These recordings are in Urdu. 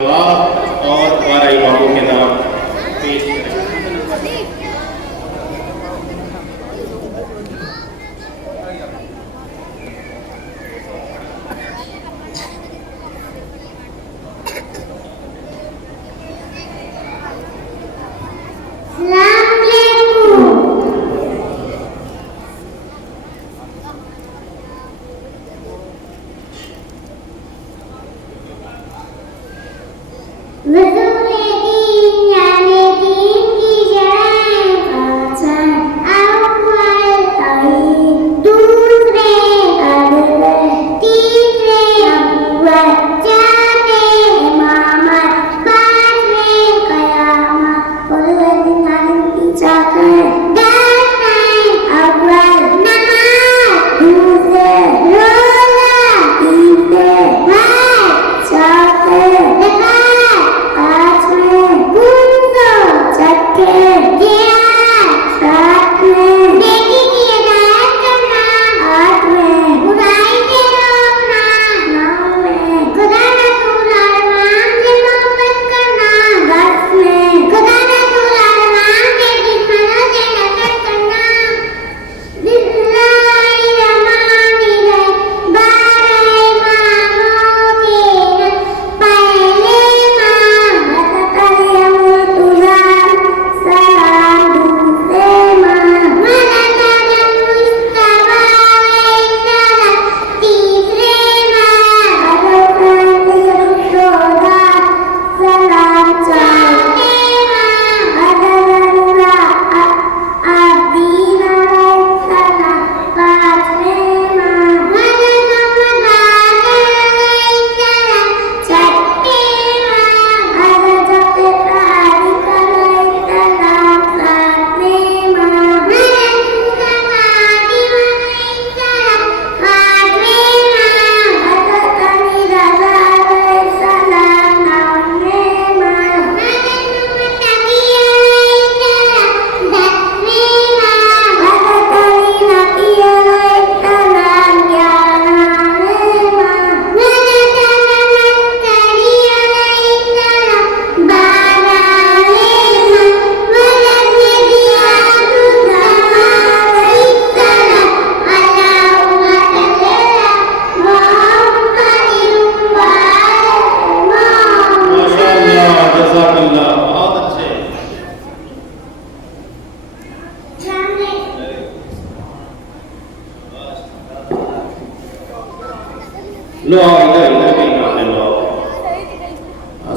اور ہمارے اماموں کے نام پیش کریں۔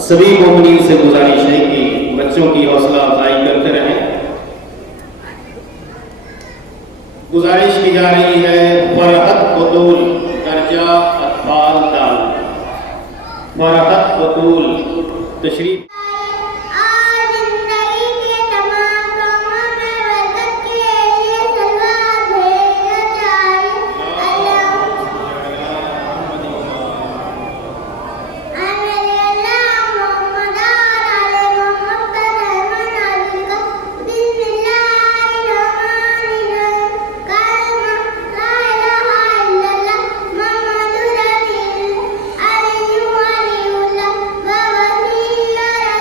سبھی مومنین سے گزارش ہے کہ بچوں کی حوصلہ افزائی کرتے رہیں۔ گزارش کی جا رہی ہے فرحت بطول درجہ اطفال دال۔ فرحت بطول تشریف Allah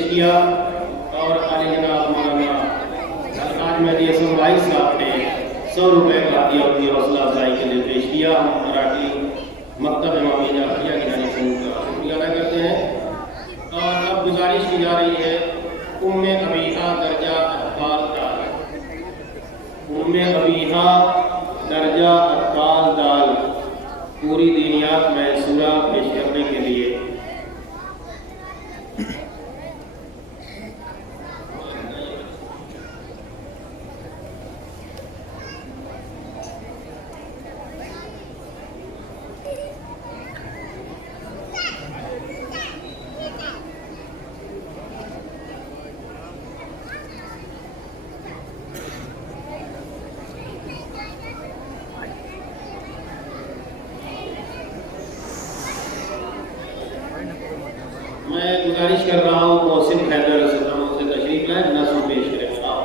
پیش کیا اور عالی جناب مولانا الحاج مہدی حسن بھائی صاحب نے 100 روپے کا عطیہ حوصلہ افزائی کے لیے پیش کیا. ہم مراٹھی مکتب امامیہ جعفریہ کی جانب سے ان کا شکریہ ادا کرتے ہیں. اور اب گزارش کی جا رہی ہے ام ابیحہ درجہ اطفال دال. ام ابیحہ درجہ اطفال دال پوری دینیات میں سورہ پیش کرنے کے لیے میں گزارش کر رہا ہوں محسن حیدر صدر سے تشریف لائیں نظم پیش کریں گا.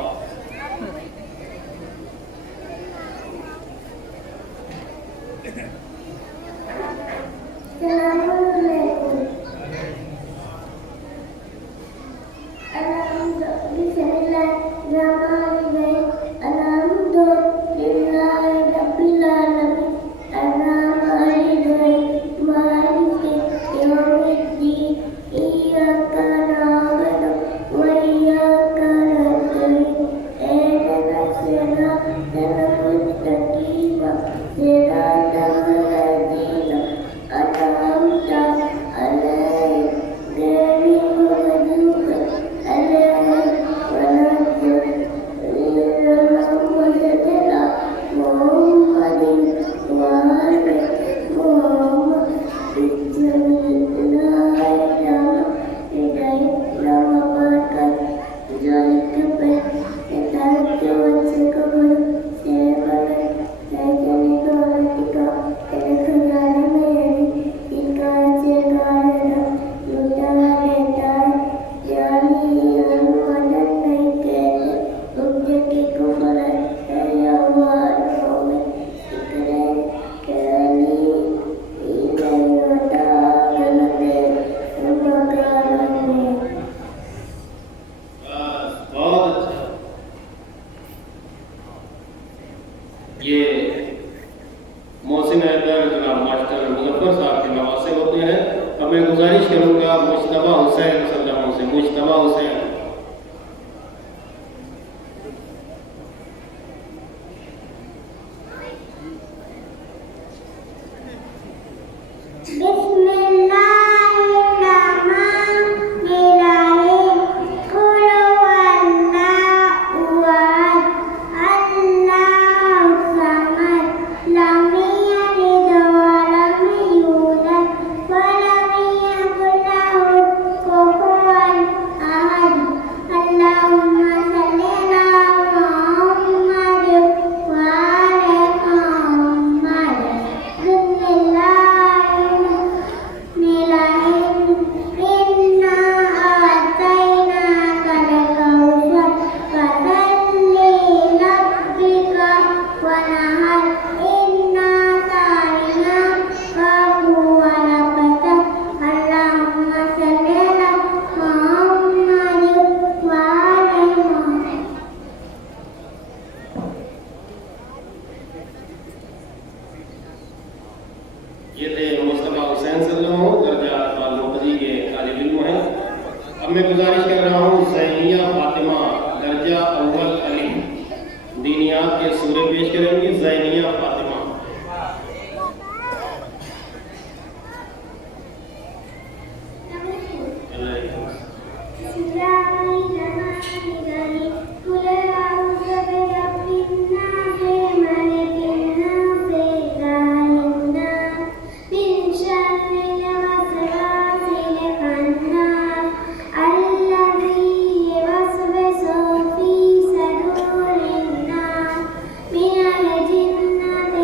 الجنة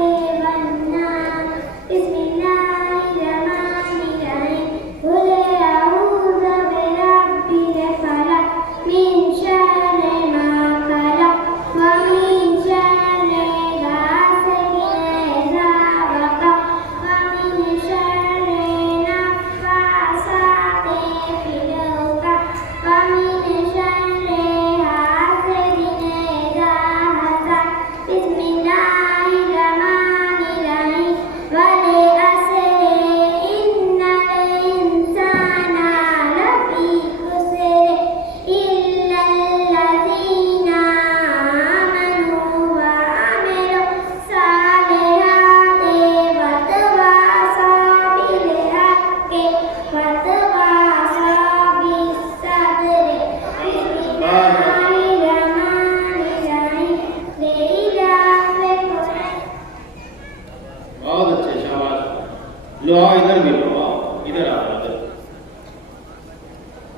حیدر آباد.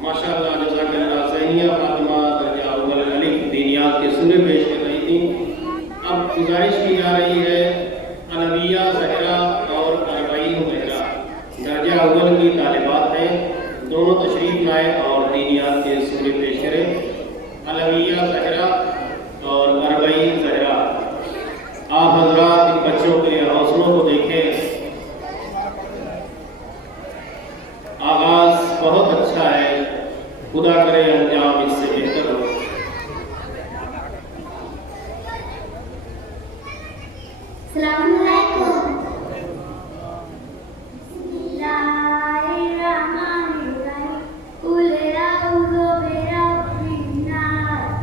ماشاءاللہ جزاکاللہ ثانیہ فاطمہ درجہ اول الف دینیات کے سورے پیش کر رہی تھیں. اب گزارش کی جا رہی ہے علویہ زہرا اور اربعین زہرا درجہ اول کی طالبات ہیں، دونوں تشریف لائیں اور دینیات کے سورے پیش کریں. علویہ زہرا اور اربعین زہرا. آپ حضرات ان بچوں کے حوصلوں کو دیکھیں. آغاز بہت اچھا ہے، خدا کرے انجام اس سے بہتر ہو. السلام علیکم. بسم اللہ الرحمن الرحیم. قل اعوذ برب الناس.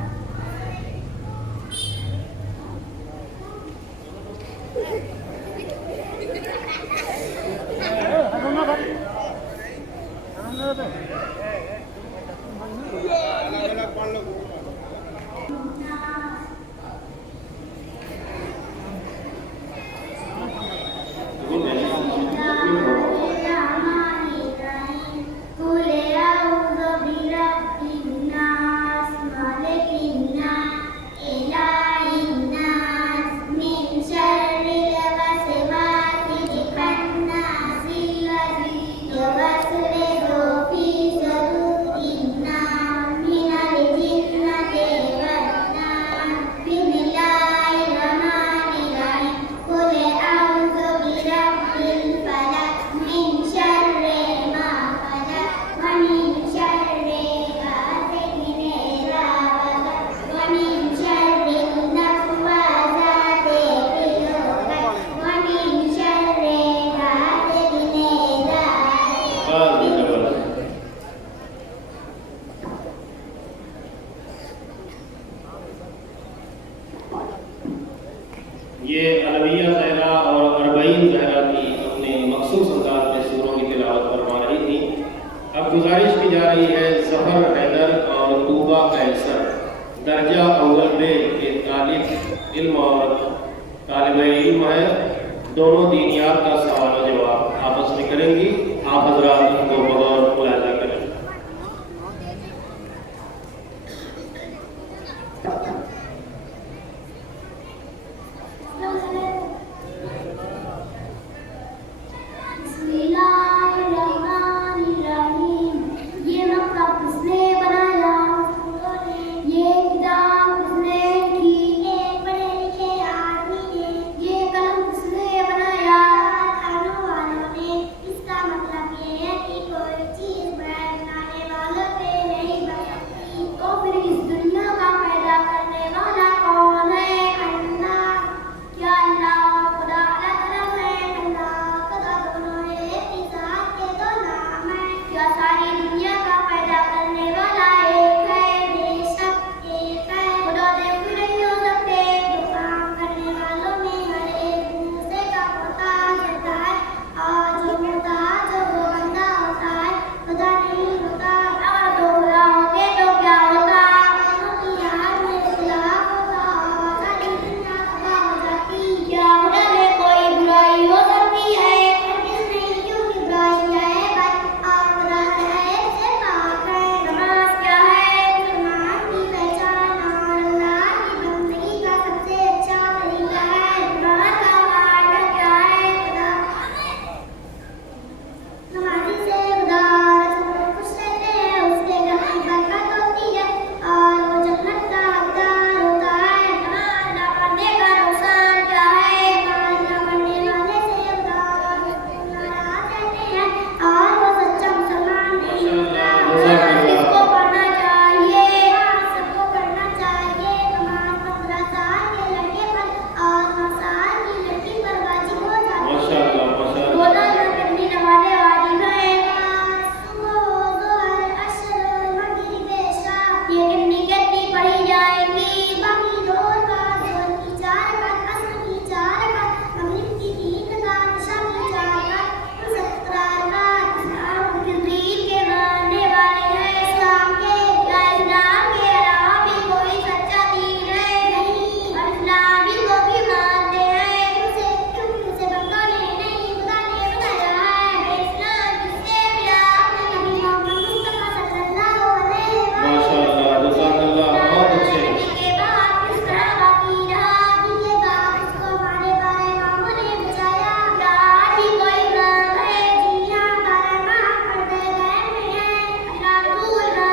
یہ علویہ زہرا اور اربعین زہرا کی اپنے مخصوص انداز میں سوروں کی تلاوت فرما رہی تھی. اب گزارش کی جا رہی ہے ظفر حیدر اور طوبہ قیصر درجہ اول میں کے طالب علم اور طالب علم ہے. دونوں دینیات کا سوال و جواب آپس میں کریں گی. آپ حضرات ان کو بغور ملاحظہ کریں. اس کا مطلب یہ ہے کہ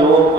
2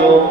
2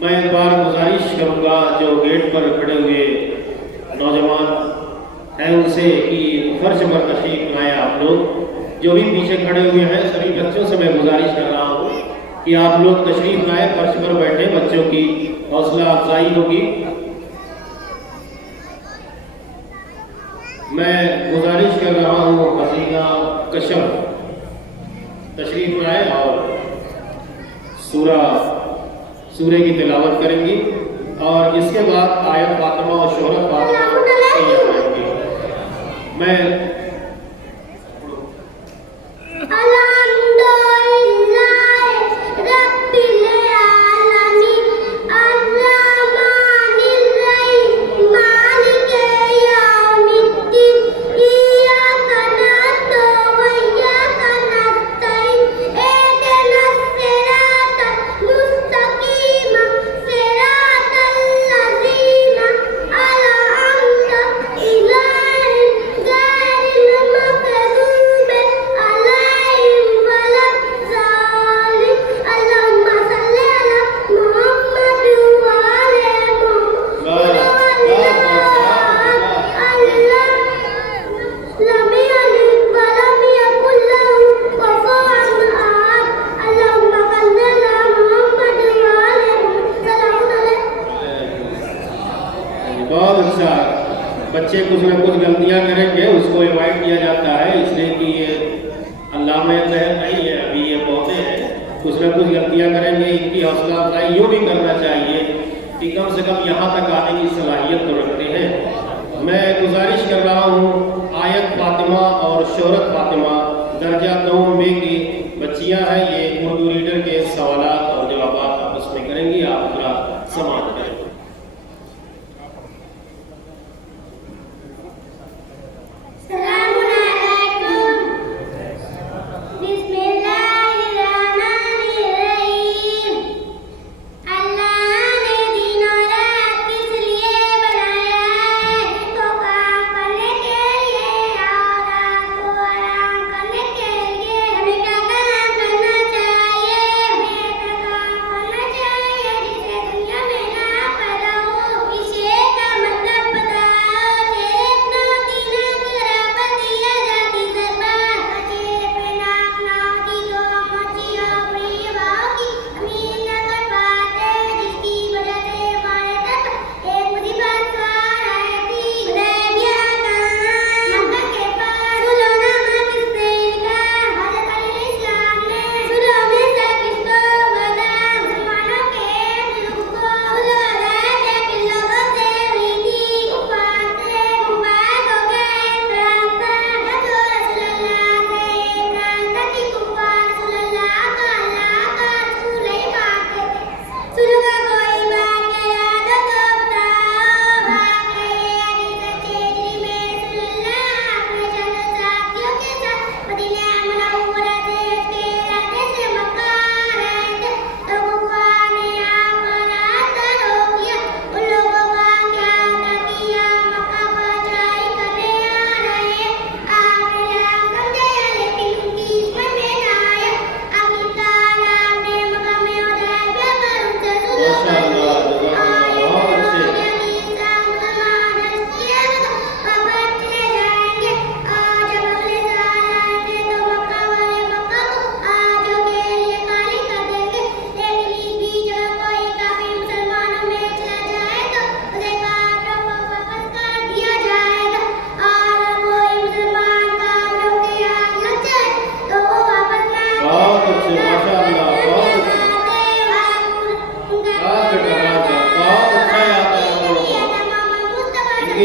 میں ایک بار گزارش کروں گا جو گیٹ پر کھڑے ہوئے نوجوان ہیں ان سے کہ فرش پر تشریف لائیں آپ لوگ. جو بھی پیچھے کھڑے ہوئے ہیں سبھی بچوں سے میں گزارش کر رہا ہوں کہ آپ لوگ تشریف لائیں, فرش پر بیٹھے, بچوں کی حوصلہ افزائی ہوگی. میں گزارش کر رہا ہوں حسینہ کشف تشریف لائیں اور سورہ کی تلاوت کریں گی اور اس کے بعد آیت فاطمہ اور شہرت فاطمہ کریں گی. میں بچے کچھ نہ کچھ غلطیاں کریں گے, اس کو ایوائڈ کیا جاتا ہے اس لیے کہ یہ علامہ ذہن نہیں ہے, ابھی یہ پودے ہیں, کچھ نہ کچھ غلطیاں کریں گے. ان کی حوصلہ افزائی یوں بھی کرنا چاہیے کہ کم سے کم یہاں تک آنے کی صلاحیت تو رکھتے ہیں. میں گزارش کر رہا ہوں آیت فاطمہ اور شہرت فاطمہ درجہ 9 کی بچیاں ہیں, یہ اردو ریڈر کے سوالات اور جوابات آپس میں کریں گی. آپ ذرا سماعت کریں.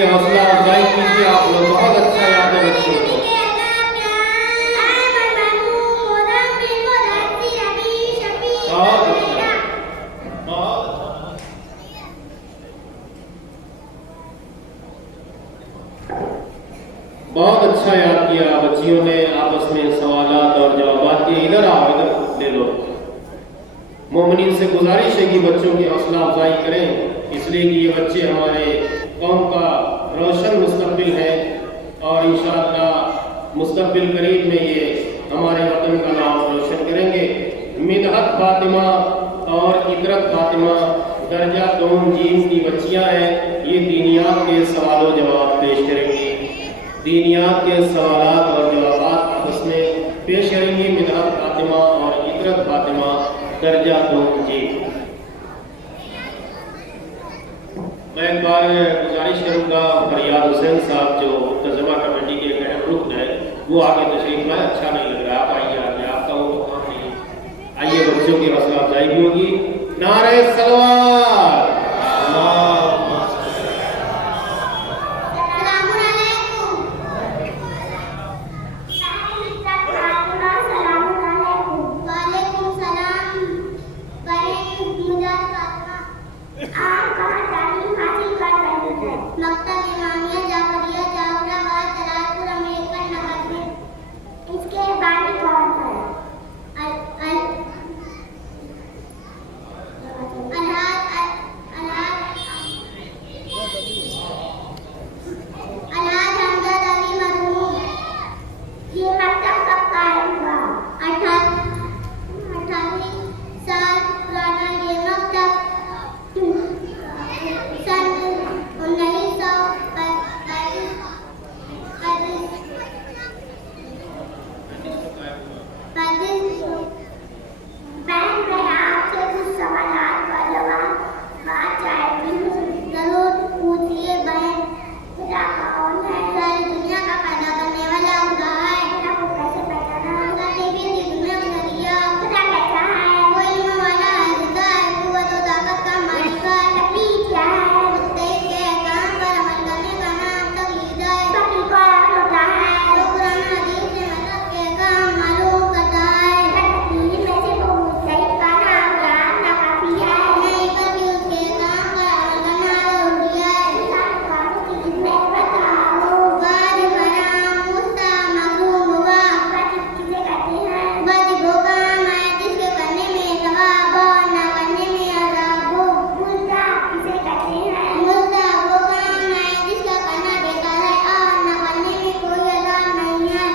حوصلہ افزائی کیجیے آپ لوگ, بہت اچھا یاد ہے بچوں کو. بہت اچھا یاد کیا بچیوں نے آپس میں سوالات اور جوابات کے. ادھر آؤ, ادھر لے لو. مومنین سے گزارش ہے کہ بچوں کی حوصلہ افزائی کریں, اس لیے کہ یہ بچے ہمارے قوم کا روشن مستقبل ہے اور انشاءاللہ مستقبل قریب میں یہ ہمارے وطن کا نام روشن کریں گے. مدحت فاطمہ اور اقرت فاطمہ درجہ دوم جیم کی بچیاں ہیں، یہ دینیات کے سوال و جواب پیش کریں گی۔ دینیات کے سوالات اور جوابات آپس میں پیش کریں گی مدحت فاطمہ اور عطرت فاطمہ، درجہ دوم جیم۔ میں ایک بار گزارش کروں گا فریاد حسین صاحب جو منتظمہ کمیٹی کے ایک اہم رکن ہے، وہ آگے تشریف لائے۔ اچھا نہیں لگ رہا، آپ آئیے آگے، آپ کا وہ مقام نہیں ہے۔ آئیے، بچوں کی حوصلہ افزائی بھی ہوگی۔ نعرہ صلوات، اللہم السلام علیکم۔ السلام علیکم۔ وعلیکم السلام۔ آپ کہاں تعلیم حاصل کر رہے ہیں؟ مکتب امامیہ جعفریہ جعفرآباد جلال پور امریکن نگر میں۔ اس کے بانی کون ہے؟ الحاج حمزہ علی مرحوم۔ یہ مکتب کب قائم ہوا؟ 28 سال پرانا یہ مکتب سن 1935 میں آپ سے کچھ سوالات کا جواب چاہتی ہوں، ضرور پوچھیے۔ بہن، خدا کون ہے؟ ساری دنیا کا پیدا کرنے والا خدا ہے۔ خدا کو کیسے پہچانا؟ خدا کیفیت دنیا میں دیا۔ خدا کیسا ہے؟ وہ علم والا ہے، زندہ ہے، قوت و طاقت کا مالک ہے۔ تقلید کیا ہے؟ مختلف کے احکام پر عمل کرنے کا نام تقلید ہے۔ تقلید کون ہوتا ہے؟ جو قرآن حدیث سے مطلب کے احکام معلوم کرتا ہے۔ تقلید میں سے وہ مختلف کا نام قرآن کا کافی ہے، نہیں بلکہ اس کے احکام پر عمل کرنا ضروری ہے۔ انسان قانون کی جتنے بتاؤ، واجب حرام مستحب مکروہ مباح، واجب کسے کہتے ہیں؟ واجب وہ کام ہے جس کے کرنے میں ثواب ہو، نہ کرنے میں عذاب ہو۔ مستحب کسے کہتے ہیں؟ مستحب وہ کام ہے جس کا کرنا بہتر ہے اور نہ کرنے میں کوئی عذاب نہیں ہے۔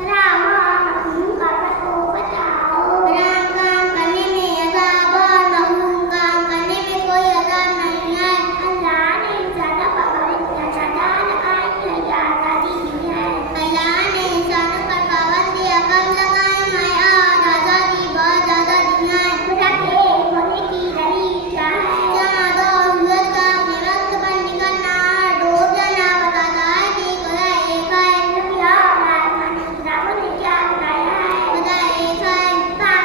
حرام اور ممنوع کا فرق بتاؤ۔ حرام کام کرنے میں عذاب اور ممنوع کام کرنے میں کوئی عذاب نہیں ہے۔ اللہ نے انسانوں پر پابند عقل لگائی ہے یا آزادی دی ہے؟ اللہ نے انسانوں پر پابند عقل لگائی ہے اور آزادی بہت زیادہ دی ہے۔ خدا کے ہونے کی دلیل کیا ہے؟ چاند اور سورج کا اپنے وقت پر نکلنا اور ڈوب جانا بتاتا ہے کہ خدا ایک ہے۔ زمین اور آسمان خدا نے کیا بنایا ہے؟ خدا ایک ہے۔ پاک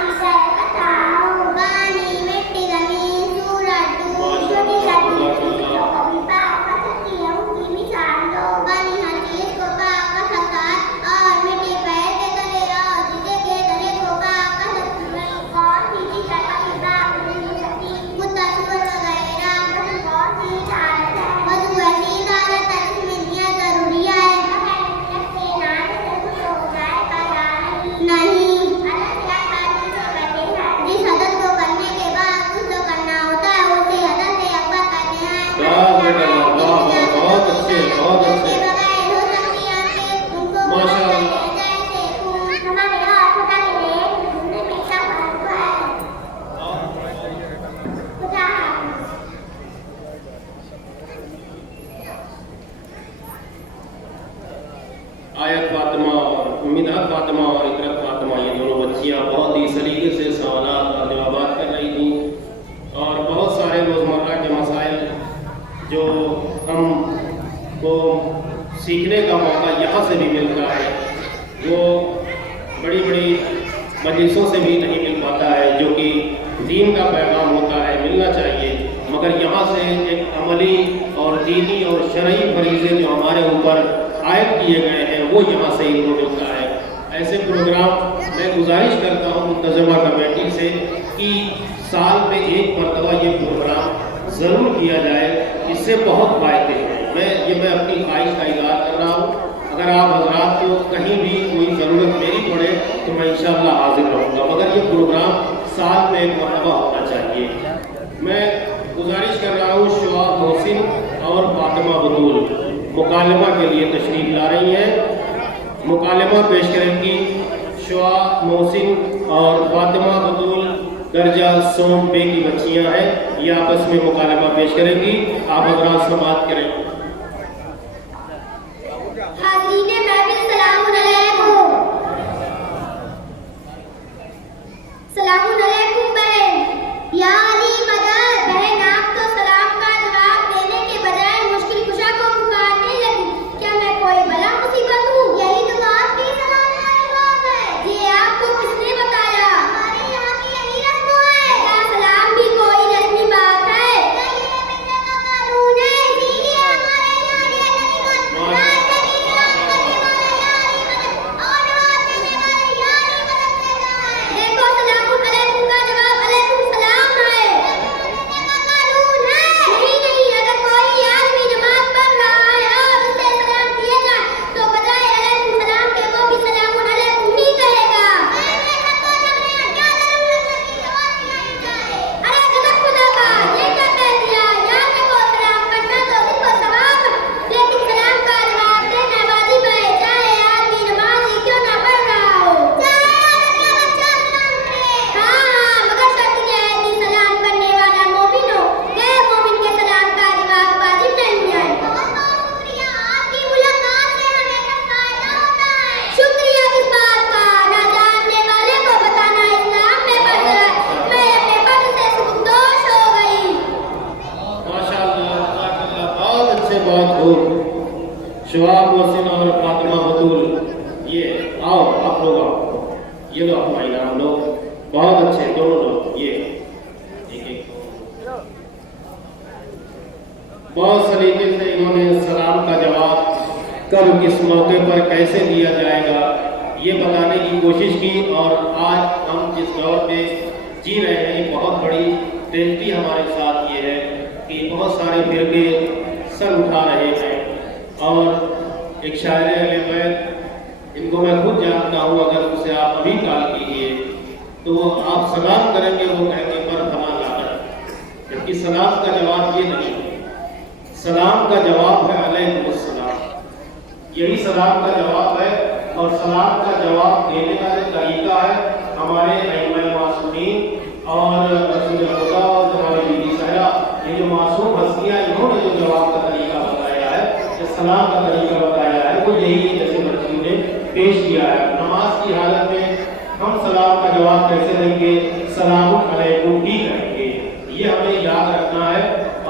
چیزیں بتاؤ۔ پانی، مٹی، زمین، سورج، دودھ، چھوٹی چھوٹی چیزوں کو بھی پاک کر سکتی ہے، ان کی مثال دو۔ پانی ہر چیز کو پاک کر سکتا ہے اور مٹی پیر کے تلے اور جوتے کے تلے کو پاک کر سکتی ہے۔ کون سی چیز کبھی پاک نہیں ہو سکتی؟ کتا، سور وغیرہ۔ وضو کون سی عبادت ہے؟ وضو ایسی عبادت ہے جس میں نیت ضروری ہے۔ بغیر نیت کے نہانے سے کچھ ہو جائے گا یا نہیں؟ حدث یا حدث کسے کہتے ہیں؟ جس حدث کو کرنے کے بعد کچھ تو کرنا ہوتا ہے اسے حدث اکبر کہتے ہیں۔ واہ بیٹا واہ، واہ، بہت اچھے، بہت اچھے، بغیر ہو سکتی آنکھیں، ان کو ماشاء بولا اللہ۔ جائے جیسے خون۔ ہمارے اور خدا کے ایک دوسرے میں کیا فرق ہے؟ خدا حافظ۔ آیت فاطمہ اور مدحت فاطمہ اور عطرت فاطمہ، یہ دونوں بچیاں بہت ہی سلیقے سے سوالات اور جوابات کر رہی تھیں، اور بہت سارے روزمرہ کے مسائل جو ہم کو سیکھنے کا موقع یہاں سے بھی ملتا ہے، وہ بڑی بڑی مجلسوں سے بھی نہیں مل پاتا ہے، جو کہ دین کا پیغام ہوتا ہے، ملنا چاہیے، مگر یہاں سے ایک عملی اور دینی اور شرعی فریضے جو ہمارے اوپر عائد کیے گئے ہیں وہ یہاں سے ان کو ملتا ہے۔ ایسے پروگرام میں گزارش کرتا ہوں منتظمہ کمیٹی سے کہ سال میں ایک مرتبہ یہ پروگرام ضرور کیا جائے، اس سے بہت فائدے ہیں۔ میں اپنی خواہش کا اظہار کر رہا ہوں، اگر آپ حضرات کو کہیں بھی کوئی ضرورت میری پڑے تو میں انشاءاللہ حاضر رہوں گا، مگر یہ پروگرام سال میں ایک مرتبہ ہونا چاہیے۔ میں گزارش کر رہا ہوں شعاع محسن اور فاطمہ بطول مکالمہ کے لیے تشریف لا رہی ہیں، مکالمہ پیش کریں گی شعاع محسن اور فاطمہ بطول درجہ سوم بے کی بچیاں ہیں، یہ آپس میں مکالمہ پیش کریں گی. آپ حضرات سماعت کریں. حاضرین محفل سلام علیکم. سلام علیکم بہن. یا علی مدد. بہن آپ تو سلام کا جواب دینے کے بجائے مشکل کشا کو پکارنے لگی. کیا میں کوئی بلا مصیبت ہوں؟ یہی تو آپ کی سلام کا جواب ہے. یہ آپ کو کس نے بتایا؟ ہمارے یہاں کی یہی رسم ہے. کیا سلام بھی کوئی رسمی بات ہے؟ کیا یہ ملت کا قانون ہے؟ اسی لیے ہمارے یہاں یہ نہیں مانتے. دیکھو سلام علیکم کا جواب علیکم سلام ہے. نہیں اگر کوئی آدمی نماز پڑھ رہا ہے اور اسے سلام کیا جائے تو بجائے علیکم سلام کے وہ بھی سلام علیکم ہی کہے گا. ارے غضب خدا کا یہ کیا کہہ دیا. یاد رکھو سلام کرنا تو اس کو ثواب لیکن سلام کا جواب دینا واجب ہے چاہے آدمی نماز ہی کیوں نہ پڑھ رہا ہو. ہاں مگر شرط یہ ہے کہ سلام کرنے والا مومن ہو. غیر مومن کے سلام کا جواب واجب نہیں ہے. بہت شکریہ آپ کی ملاقات سے ہمیں فائدہ ہوتا ہے. شکریہ کس بات کا. نہ جاننے والے کو بتانا اسلام میں فرض ہے. میں اپنے فرض سے سبکدوش ہو گئی. ماشاءاللہ بہت اچھے بات ہو. شواب محسن اور فاطمہ بطول یہ آؤ آپ لوگ آؤ. یہ لو اپنا انعام لو. بہت اچھے دونوں لوگ. یہ ایک بہت سلیقے سے انہوں نے سلام کا جواب کب کس موقع پر کیسے دیا جائے گا یہ بتانے کی کوشش کی. اور آج ہم جس دور میں جی رہے ہیں بہت بڑی ٹریجڈی ہمارے ساتھ یہ ہے کہ بہت سارے فرقے سر اٹھا رہے ہیں. اور ایک شاعر اہل بیت ان کو میں خود جانتا ہوں. اگر ان سے آپ ابھی کال کیجیے تو وہ آپ سلام کریں گے وہ کہیں گے پر فلاں لاغر. جبکہ سلام کا جواب یہ نہیں ہے. سلام کا جواب ہے علیکم السلام. یہی سلام کا جواب ہے. اور سلام کا جواب دینے کا جو طریقہ ہے ہمارے ائمہ معصومین اور رسول خدا اور ہمارے بیوی سہرا یہ جو معصوم ہستیاں انہوں نے جو جواب کا طریقہ بتایا ہے جو سلام کا طریقہ بتایا ہے وہ یہی جیسے بچیوں نے پیش کیا ہے. نماز کی حالت میں ہم سلام کا جواب کیسے دیں گے؟ سلام علیکم ہی کہیں گے. یہ ہمیں یاد رکھنا ہے.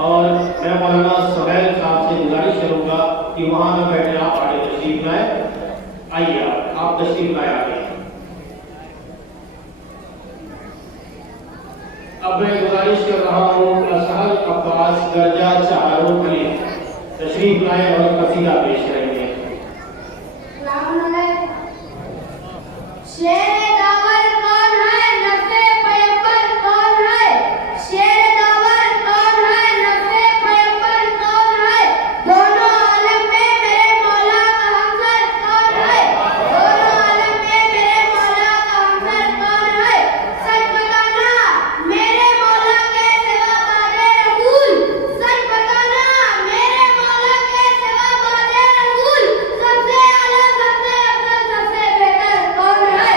اور میں مولانا سہیل صاحب سے گزارش کروں گا کہ وہاں نہ بیٹھے آپ آگے تشریف لائیں. آئیے آپ تشریف لائے آگے. اب میں گزارش کر رہا ہوں اسہل عباس درجہ چہاروں کے لیے تشریف لائے اور قصیدہ پیش کریں گے. السلام علیکم. شیر داور کون ہے؟ نفع پیغمبر کون ہے؟ شیر داور کون ہے؟ نفع پیغمبر کون ہے؟ دونوں عالم میں میرے مولا کا ہمسر کون ہے؟ دونوں عالم میں میرے مولا کا ہمسر کون ہے؟ سچ بتانا میرے مولا کے سوا بعد رسول. سچ بتانا میرے مولا کے سوا بعد رسول. سب سے اعلیٰ سب سے افضل سب سے بہتر کون ہے؟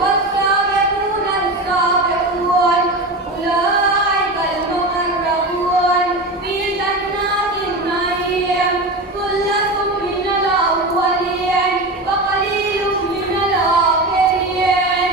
والسابقون السابقون أولئك المقربون في جنات النعيم ثلة من الأولين وقليل من الآخرين.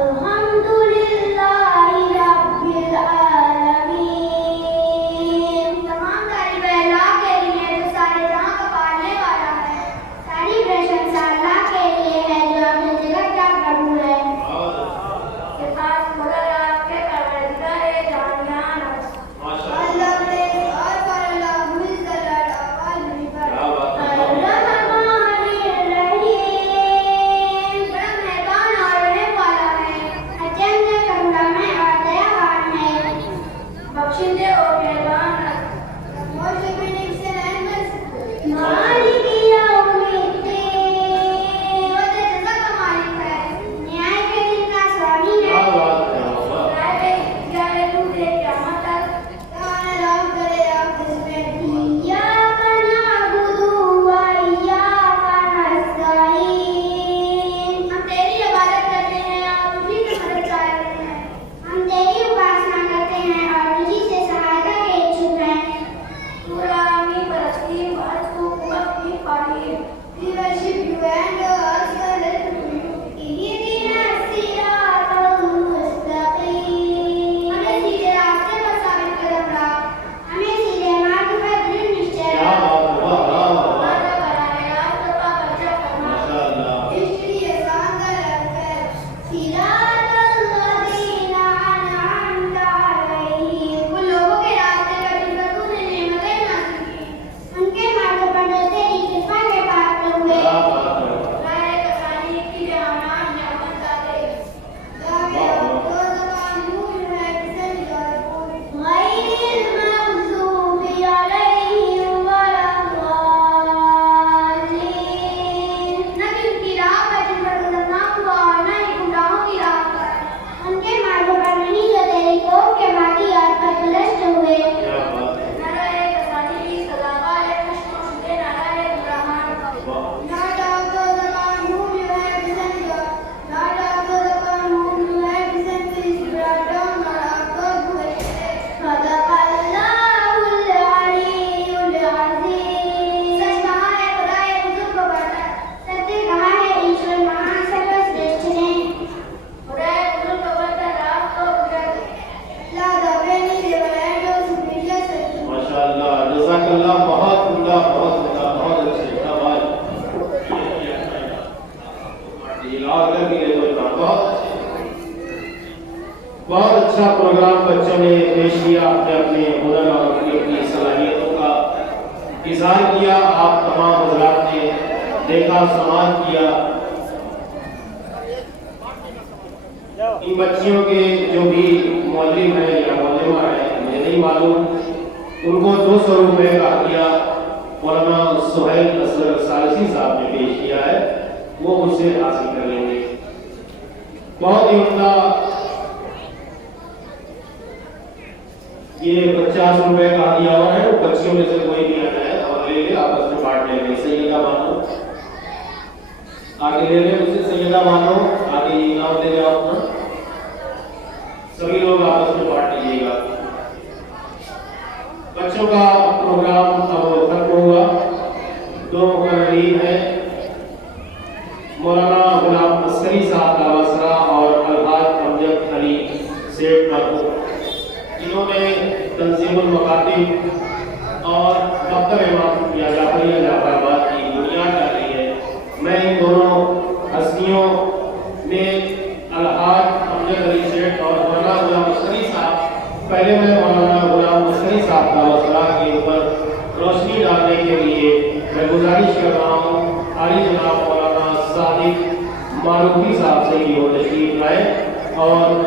Alhamdulillah Rabbil Alamin. اچھا پروگرام بچوں نے پیش کیا، اپنے اپنے ہنر اور اپنی صلاحیتوں کا اظہار کیا. آپ تمام حضرات نے دیکھا، سماعت کیا. ان بچیوں کے جو بھی معلم ہیں یا معلمہ ہیں مجھے نہیں معلوم، ان کو 200 روپے کا ہدیہ مولانا سہیل اصغر ثالثی صاحب نے پیش کیا ہے، وہ مجھ سے حاصل کر لیں گے. بہت ہی عمدہ. یہ 50 روپے کا ہدیہ اور ہے، بچیوں میں سے کوئی بھی آنا ہے اور لے لے، آپس میں بانٹ لیں گے. سیدہ بانو آگے لے لے، اسے سیدہ بانو آگے انعام دے جاؤ اپنا، سبھی لوگ آپس میں بانٹ لیجیے گا. بچوں کا پروگرام اب ختم ہوا. 2 مقررین ہیں، مولانا غلام عسکری صاحب لاوسرا اور الحاج امجد علی سیٹھ مرحوم. انہوں نے تنظیم المکاتب اور دفتر امام یا جعفریہ جعفر آباد کی بنیاد ڈالی ہے. میں ان دونوں ہستیوں میں الحاج امجد علی سیٹھ اور مولانا غلام عسکری صاحب، پہلے میں مولانا غلام عسکری صاحب لاوسرا کے اوپر روشنی ڈالنے کے لیے میں گزارش کر رہا ہوں عالی جناب مولانا صادق معروفی صاحب سے کہ وہ تشریف لائے اور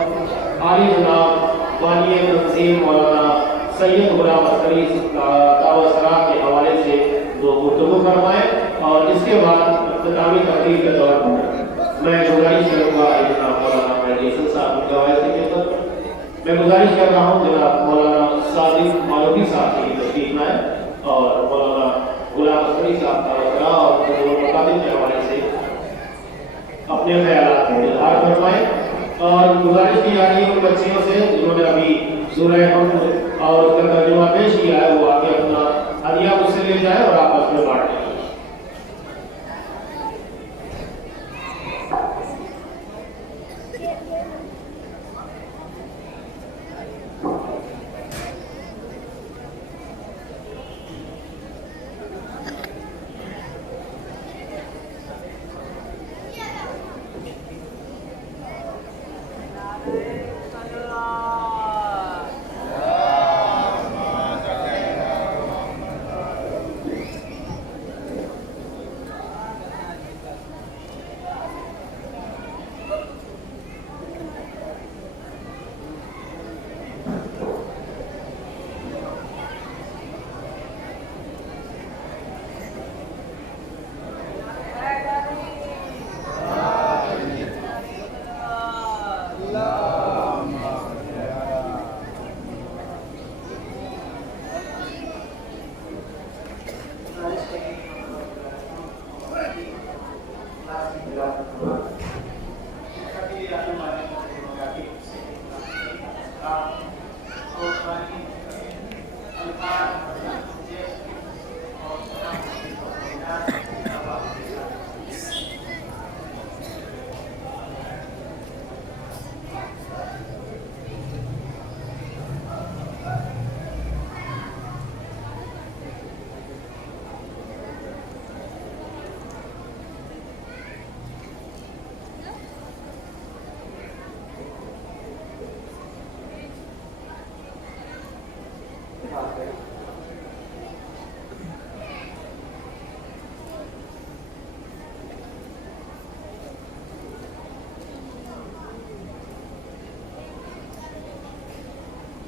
عالی جناب بانی تنظیم مولانا سید غلام عسکری لاوسرا کے حوالے سے 2 گفتگو فرمائیں. اور اس کے بعد اختتامی تقریر کے دور پر میں گزارش کروں گا جناب مولانا مہدی حسن صاحب کے حوالے سے میں گزارش کر رہا ہوں جناب مولانا صادق معروفی صاحب کی تشریف لائیں اور مولانا غلام عسکری صاحب لاوسرا اور مقابل کے حوالے سے اپنے خیالات کا اظہار فرمائیں. اور گزارش کی جا رہی ہے ان بچیوں سے جنہوں نے ابھی سورہ حمد اور اس کا ترجمہ پیش کیا ہے، وہ آگے اپنا ہدیہ مجھ سے لے جائے اور آپس میں بانٹ لیں.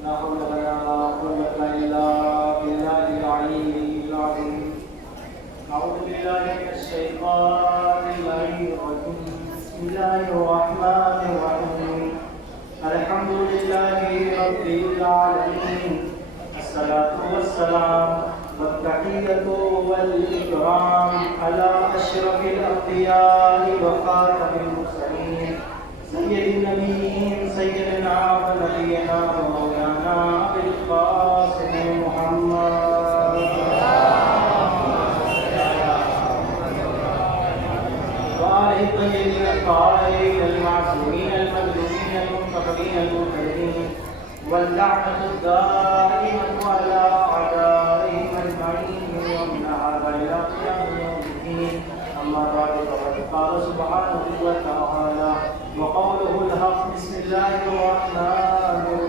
لا حول ولا قوة إلا بالله العلي العظيم. أعوذ بالله من الشيطان الرجيم. بسم الله الرحمن الرحيم. الحمد لله رب العالمين. الصلاة والسلام والتحية والإكرام على أشرف الأنبياء وخاتم المرسلين سيد النبيين سيدنا ونبينا ومولانا أبي القاسم محمد وآله الطيبين الطاهرين المعصومين المظلومين المنتقمين المهتدين واللعنة الدائمة على أعدائهم أجمعين ومن هذا إلى قيام يوم الدين. أما بعد فقد قال سبحانه وتعالى وقوله الحق. بسم الله الرحمن الرحيم.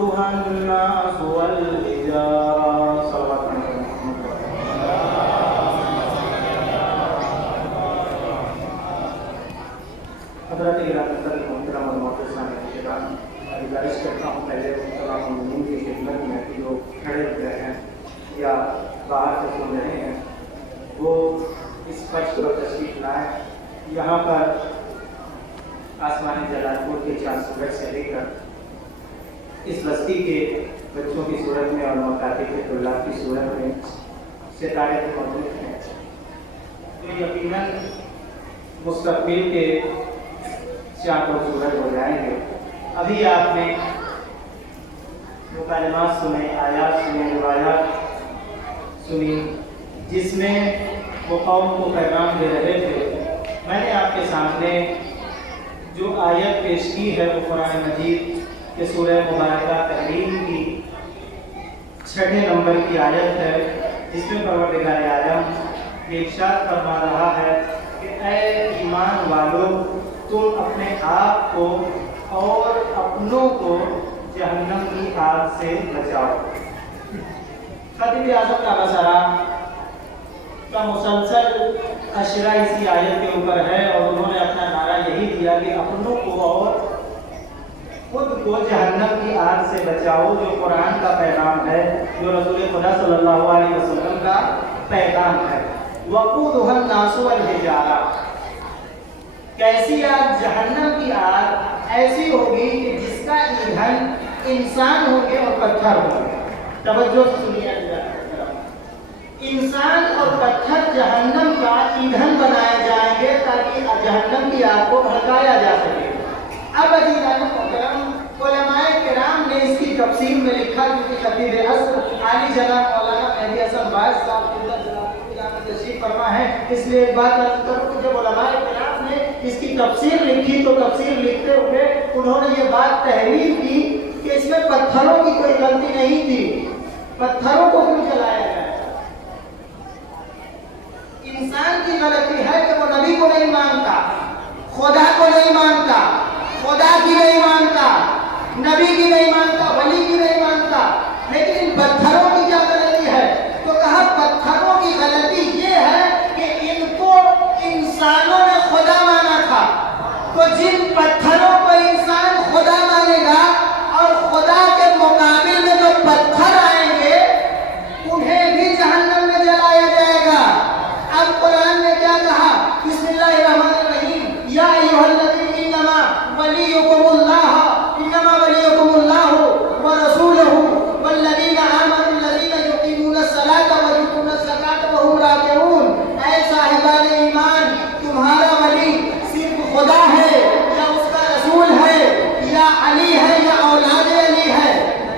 وقودها الناس والحجارة صلوات حضرت محترم اور محترم کرام، گزارش کرتا ہوں پہلے تمام مومنین کی خدمت میں کہ جو کھڑے ہوئے ہیں یا باہر سے سن رہے ہیں وہ اس فرش پر تشریف لائیں. یہاں پر آسمانی جلال پور کے چاند سورج سے لے کر اس بستی کے بچوں کی صورت میں اور مکاتب کے طلاب کی صورت میں ستارے موجود ہیں تو یقیناً مستقبل کے چاند و سورج ہو جائیں گے. ابھی آپ نے مکالمات سنے، آیات سنے، روایات سنی جس میں وہ قوم کو پیغام دے رہے تھے. میں نے آپ کے سامنے جو آیت پیش کی ہے وہ قرآن مجید کے سورہ مبارکہ تحریم کی 6 نمبر کی آیت ہے جس میں پروردگار عالم یہ ارشاد فرما رہا ہے کہ اے ایمان والو تم اپنے آپ کو اور اپنوں کو جہنم کی آگ سے بچاؤ. خطیب اعظم کا مسئلہ کا مسلسل اشرا اسی آیت کے اوپر ہے اور انہوں نے اپنا نعرہ یہی دیا کہ اپنوں کو اور خود کو جہنم کی آگ سے بچاؤ، جو قرآن کا پیغام ہے، جو رسول خدا صلی اللہ علیہ وسلم کا پیغام ہے. وقودها الناس والحجارہ، کیسی آگ؟ جہنم کی آگ ایسی ہوگی کہ جس کا ایندھن انسان ہوں گے اور پتھر ہوں گے. توجہ سنیے، انسان اور پتھر جہنم کا ایندھن بنائے جائیں گے تاکہ جہنم کی آگ کو بھڑکایا جا سکے. اب عزیزان محترم، علماء کرام نے اس کی تفسیر میں لکھا کیونکہ خطیب عصر عالی جناب مولانا مہدی حسن باعث صاحب تشریف فرما ہے، اس لیے ایک بات عرض کروں کہ جب علماء کرام نے اس کی تفسیر لکھی تو تفسیر لکھتے ہوئے انہوں نے یہ بات تحریر کی کہ اس میں پتھروں کی کوئی غلطی نہیں تھی. پتھروں کو کیوں جلایا جائے؟ انسان کی غلطی ہے کہ وہ نبی کو نہیں مانتا، خدا کو نہیں مانتا، خدا کی نہیں مانتا، نبی کی نہیں مانتا، ولی کی نہیں مانتا. لیکن ان پتھروں کی کیا غلطی ہے؟ تو کہا پتھروں کی غلطی یہ ہے کہ ان کو انسانوں نے خدا مانا تھا. تو جن پتھروں کو انسان خدا مانے گا اور خدا کے مقابل میں جو پتھر آئیں گے انہیں بھی جہنم میں جلایا جائے گا. اب قرآن نے کیا کہا؟ بسم اللہ الرحمن الرحیم، یا ایھا الذین انما ولیکم اللہ، انما ولیکم اللہ ورسولہ والذین آمنوا الذین یقیمون الصلاۃ ویؤتون الزکاۃ وهم راکعون. اے صاحبان ایمان، تمہارا ولی صرف خدا ہے یا اس کا رسول ہے یا علی ہے یا اولاد علی ہے؟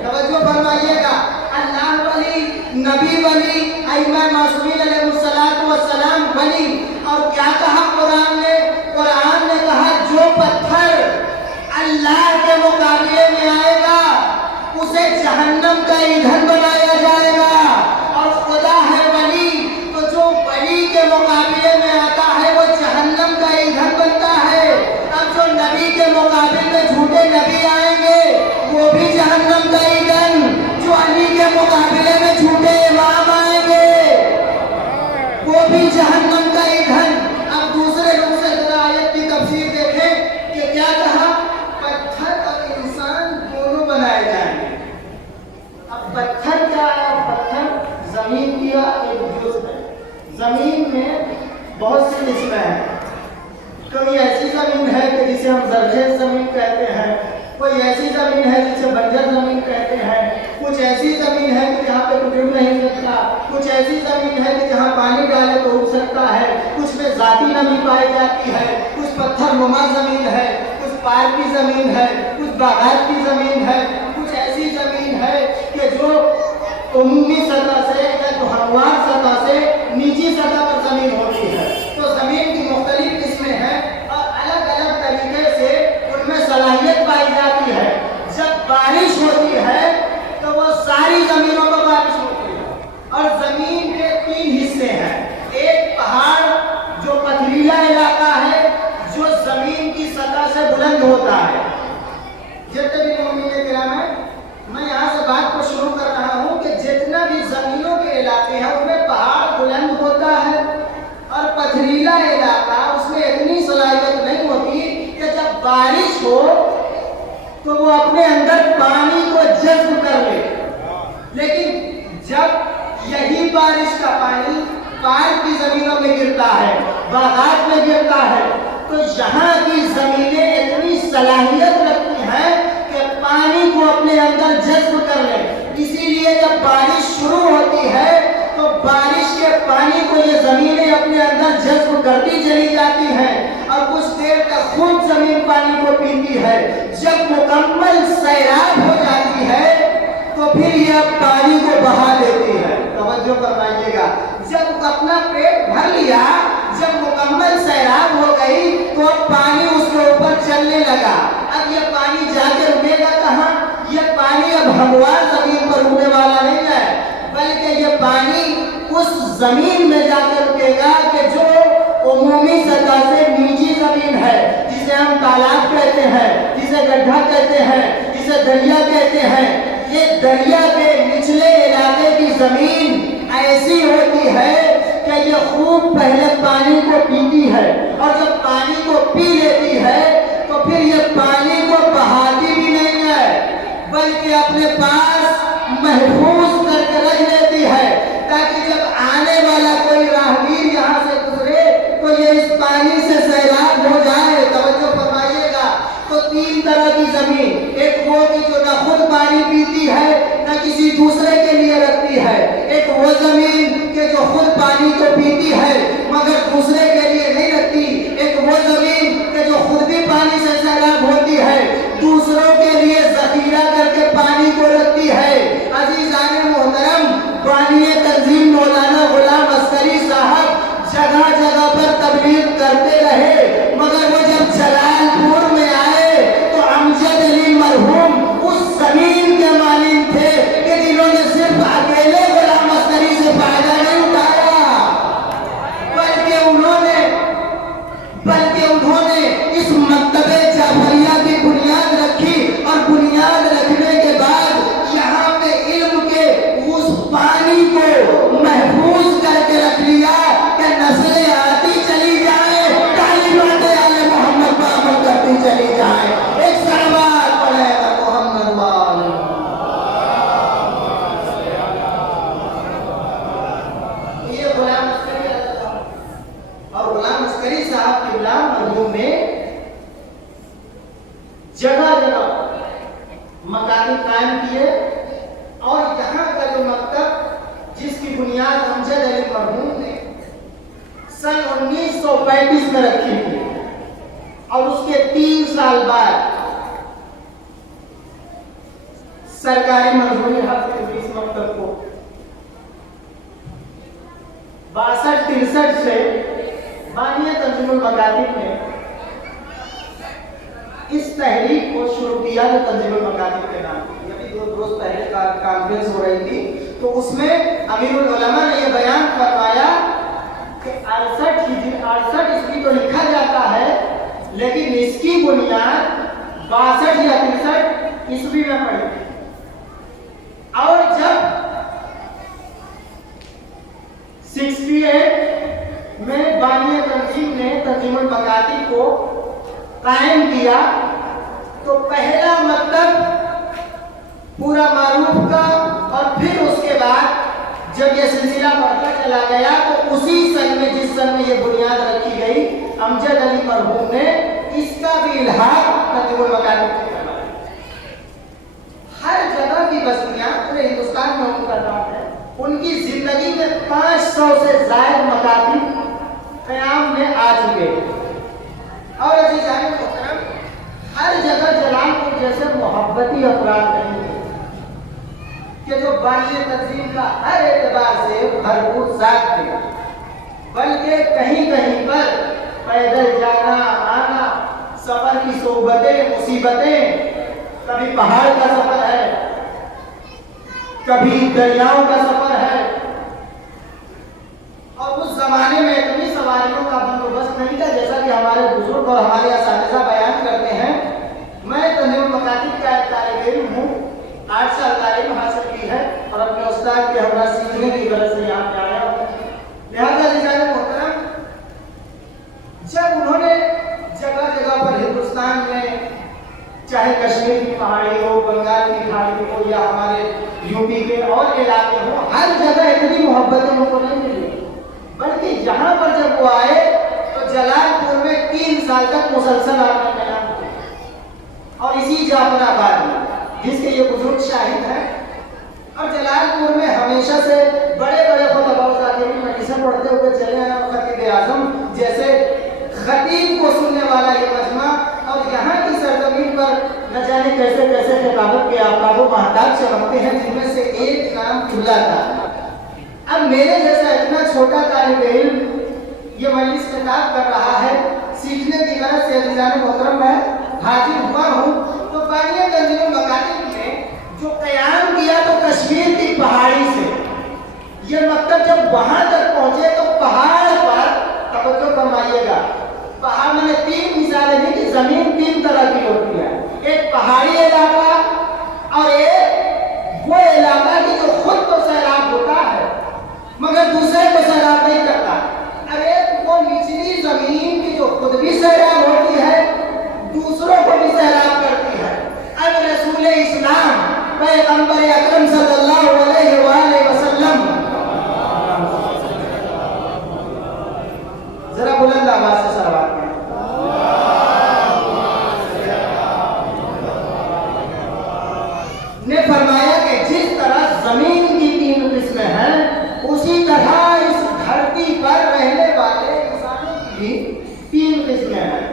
توجہ فرمائیے گا، اللہ ولی، نبی ولی، ائمہ معصومین علیہ الصلوۃ والسلام ولی. اور کیا کہا قرآن نے؟ قرآن نے کہا جو پتھر اللہ کے مقابلے میں آئے گا اسے جہنم کا ایندھن بنایا جائے گا. اور خدا ہے ولی، تو جو ولی کے مقابلے میں آتا ہے وہ جہنم کا ایندھن بنتا ہے. اب جو نبی کے مقابلے میں جھوٹے نبی آئیں گے وہ بھی جہنم کا ایندھن، جو علی کے مقابلے میں جھوٹے امام آئیں گے وہ بھی جہنم کا ایندھن. اب دوسرے رخ سے ذرا آیت کی تفسیر دیکھیں کہ کیا کہا؟ پتھر اور انسان دونوں بنائے جائیں گے. اب پتھر کیا ہے؟ پتھر زمین کی ایک جزء ہے. زمین میں بہت سی قسمیں ہیں. کوئی ایسی زمین ہے کہ جسے ہم زرخیز زمین کہتے ہیں، کوئی ایسی زمین ہے جسے بنجر زمین کہتے ہیں، کچھ ایسی زمین ہے کہ جہاں پہ کچھ نہیں سکتا، کچھ ایسی زمین ہے کہ جہاں پانی ڈالے تو اگ سکتا ہے، کچھ میں ذاتی نمی پائی جاتی ہے، کچھ پتھر نما زمین ہے، کچھ پارک کی زمین ہے، کچھ باغات کی زمین ہے، کچھ ایسی زمین ہے کہ جو عمومی سطح سے یا جو ہموار سطح سے نیچی سطح پر زمین ہوتی ہے. تو زمین کی مختلف قسمیں ہیں اور الگ الگ طریقے سے ان میں صلاحیت پائی جاتی ہے. جب بارش ہوتی ہے تو وہ ساری زمینوں پر بارش ہوتی ہے. اور زمین کے 3 حصے ہیں. ایک پہاڑ جو پتھریلا علاقہ ہے جو زمین کی سطح سے بلند ہوتا ہے. جتنے بھی مومنین کرام ہیں، میں زرعیلا علاقہ اس میں اتنی صلاحیت نہیں ہوتی کہ جب بارش ہو تو وہ اپنے اندر پانی کو جذب کر لے، لیکن جب یہی بارش کا پانی پہاڑ کی زمینوں میں گرتا ہے، باغات میں گرتا ہے، تو یہاں کی زمینیں اتنی صلاحیت رکھتی ہیں کہ پانی کو اپنے اندر جذب کر لیں۔ اسی لیے جب بارش شروع ہوتی ہے تو بارش کے پانی کو یہ زمینیں اپنے اندر جذب کرتی چلی جاتی ہیں اور کچھ دیر تک خود زمین پانی کو پیتی ہے۔ جب مکمل سیراب ہو جاتی ہے تو پھر یہ پانی کو بہا دیتی ہے۔ توجہ فرمائیے گا، جب اپنا پیٹ بھر لیا، جب مکمل سیراب ہو گئی تو اب پانی اس کے اوپر چلنے لگا۔ اب یہ پانی جا کے رکے گا کہاں؟ یہ پانی اب ہموار زمین پر رکنے والا نہیں ہے، بلکہ یہ پانی اس زمین میں جا کے رکے گا کہ جو عمومی سطح سے نیچی زمین ہے، جسے ہم تالاب کہتے ہیں، جسے گڈھا کہتے ہیں، جسے دریا کہتے ہیں۔ یہ دریا کے نچلے علاقے کی زمین ایسی ہوتی ہے کہ یہ خوب پہلے پانی کو پیتی ہے، اور جب پانی کو پی لیتی ہے تو پھر یہ پانی کو بہاتی بھی نہیں ہے، بلکہ اپنے پاس محفوظ کر کے رکھ لیتی ہے، تاکہ جب آنے والا کوئی راہگیر یہاں سے گزرے تو یہ اس پانی سے سیراب ہو جائے۔ توجہ فرمائیے گا، تو تین طرح کی زمین، ایک وہ کی جو نہ خود پانی پیتی ہے نہ کسی دوسرے کے لیے رکھتی ہے، ایک وہ زمین کہ جو خود پانی کو پیتی ہے مگر دوسرے کے لیے نہیں رکھتی، ایک وہ زمین کہ جو خود بھی پانی سے سیراب ہوتی ہے، دوسروں کے لیے ذخیرہ کر کے پانی کو رکھتی ہے۔ عزیزان محترم، بانی تنظیم مولانا غلام عسکری صاحب جگہ جگہ پر تبلیغ کرتے رہے، مگر وہ جب جلال پور میں آئے تو امجد علی مرحوم اس زمین کے مالک تھے کہ جنہوں نے صرف اکیلے غلام عسکری سے فائدہ نہیں اٹھایا، بلکہ انہوں نے اس مکتب جعفریہ کی بنیاد رکھی، اور بنیاد رکھنے کے بعد یہاں پہ علم کے اس پانی کو محفوظ کر کے رکھ لیا کہ نسلیں آتی چلی جائیں، تعلیمات آل محمد پر عمل کرتی چلی جائیں۔ ایک صلوات پڑھے گا محمد وال۔ یہ غلام عسکری اور غلام عسکری صاحب کے غلام مرحوم نے جگہ جگہ مکاتب قائم کیے، اور یہاں کا جو مکتب جس کی بنیاد امجد علی مرحوم نے سن 1935 میں رکھی تھی، اور اس کے 3 سال بعد سرکاری منظوری حاصل ہوئی اس مکتب کو۔ 62-63 سے بانیہ تنظیم المکاتب نے اس تحریک کو شروع کیا جو تنظیم المکاتب کے نام سے۔ ابھی 2 روز پہلے کانفرنس ہو رہی تھی، تو اس میں امیر العلماء نے یہ بیان فرمایا کہ 68 عیسوی تو لکھا جاتا ہے، لیکن اس کی بنیاد 62 یا 63 عیسوی میں پڑی، اور جب 68 میں بانیہ تنظیم نے تنظیم المکاتب کو قائم کیا تو پہلا مکتب پورا معروف کا، اور پھر اس کے بعد جب یہ سلسلہ بڑھتا چلا گیا تو اسی سن میں جس سن میں یہ بنیاد رکھی گئی، امجد علی مرحوم نے اس کا بھی الحاق تنظیم المکاتب سے کروایا۔ ہر جگہ کی بستیاں پورے ہندوستان میں ان کا نام ہے، ان کی زندگی میں 500 سے زائد مکاتب قیام میں آ چکے ہیں، اور عزیزان محترم ہر جگہ جلال پور جیسے محبتی افراد نہیں ہیں کہ جو بانیہ تنظیم کا ہر اعتبار سے بھرپور ساتھ تھے، بلکہ کہیں کہیں پر پیدل جانا آنا، سفر کی صحبتیں مصیبتیں، کبھی پہاڑ کا سفر ہے، کبھی دریاؤں کا سفر ہے، اور اس زمانے میں اتنی سواریوں کا بندوبست نہیں تھا جیسا کہ ہمارے بزرگ اور ہمارے اساتذہ بیان کرتے ہیں۔ میں تنظیم المکاتب کا ایک طالب علم ہوں، 8 سال تعلیم حاصل کی ہے، اور اپنے استاد کے ہمراہ سیکھنے کی غرض سے یہاں پہ آیا ہوں۔ لہٰذا عزیزان محترم چاہے کشمیر کی پہاڑی ہو، بنگال کی کھاڑی ہو یا ہمارے یوپی کے اور علاقے ہو، ہر جگہ اتنی محبتیں ان کو نہیں ملی، بلکہ یہاں پر جب وہ آئے تو جلال پور میں 3 سال تک مسلسل آپ نے قیام کیا، اور اسی جعفر آباد میں جس کے یہ بزرگ شاہد ہیں، اور جلال پور میں ہمیشہ سے بڑے بڑے خطباء کے بھی میڈیسن پڑھتے ہوئے چلے ہیں، اور خطیب اعظم جیسے خطیب کو سننے والا یہ مجمع، اور یہاں کی سرزمین پر نہ جانے کیسے کیسے خطابت کے آفتاب و مہتاب چمکتے ہیں، جن میں سے ایک نام قبلہ کا۔ اب میرے جیسا اتنا چھوٹا طالب علم یہ مجلس خطاب کر رہا ہے، سیکھنے کی غرض سے عزیزان محترم میں حاضر ہوا ہوں، تو بانیہ تنظیم المکاتب نے جو قیام کیا تو کشمیر کی پہاڑی سے، یہ مکتب جب وہاں تک پہنچے تو پہاڑ پر توجہ فرمائیے گا، پہاڑ میں نے 3 مثالیں دی کہ زمین 3 طرح کی ہوتی ہے، ایک پہاڑی علاقہ اور ایک وہ علاقہ کہ جو خود تو سیلاب ہوتا ہے مگر دوسرے کو سیلاب نہیں کرتا، اور ایک وہ نچلی زمین کی جو خود بھی سیلاب ہوتی ہے دوسروں کو بھی سیلاب کرتی ہے۔ اب رسول اسلام پیغمبر اکرم صلی اللہ علیہ وآلہ وسلم، ذرا بلند آواز سے صلوات پڑھیں، نے فرمایا کہ جس طرح زمین کی 3 قسمیں ہیں اسی طرح اس دھرتی پر رہنے والے انسانوں کی بھی 3 قسمیں ہیں۔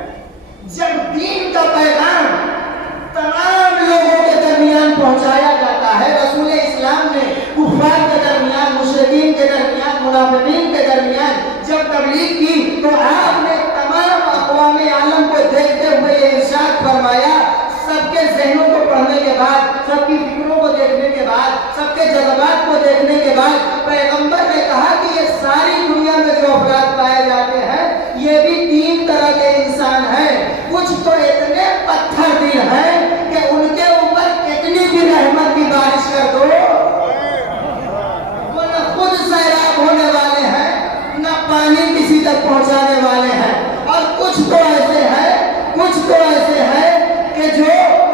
جب دین کا پیغام تمام لوگوں کے درمیان پہنچایا جاتا ہے، رسول اسلام نے کفار کے درمیان، مشرکین کے درمیان، منافقین کے درمیان جب تبلیغ کی تو آپ نے تمام اقوام عالم کو دیکھتے ہوئے یہ ارشاد فرمایا، سب کے ذہنوں کو پڑھنے کے بعد، سب کی فکروں کو دیکھنے کے بعد، سب کے جذبات کو دیکھنے کے بعد پیغمبر نے کہا کہ یہ ساری دنیا میں جو افراد پائے جاتے ہیں یہ بھی 3 طرح کے انسان ہیں، کچھ تو اتنے پتھر دل ہیں کہ ان کے اوپر کتنی بھی رحمت کی بارش کر دو وہ نہ خود سیراب ہونے والے ہیں نہ پانی کسی تک پہنچانے والے ہیں، اور کچھ تو ایسے ہیں کہ جو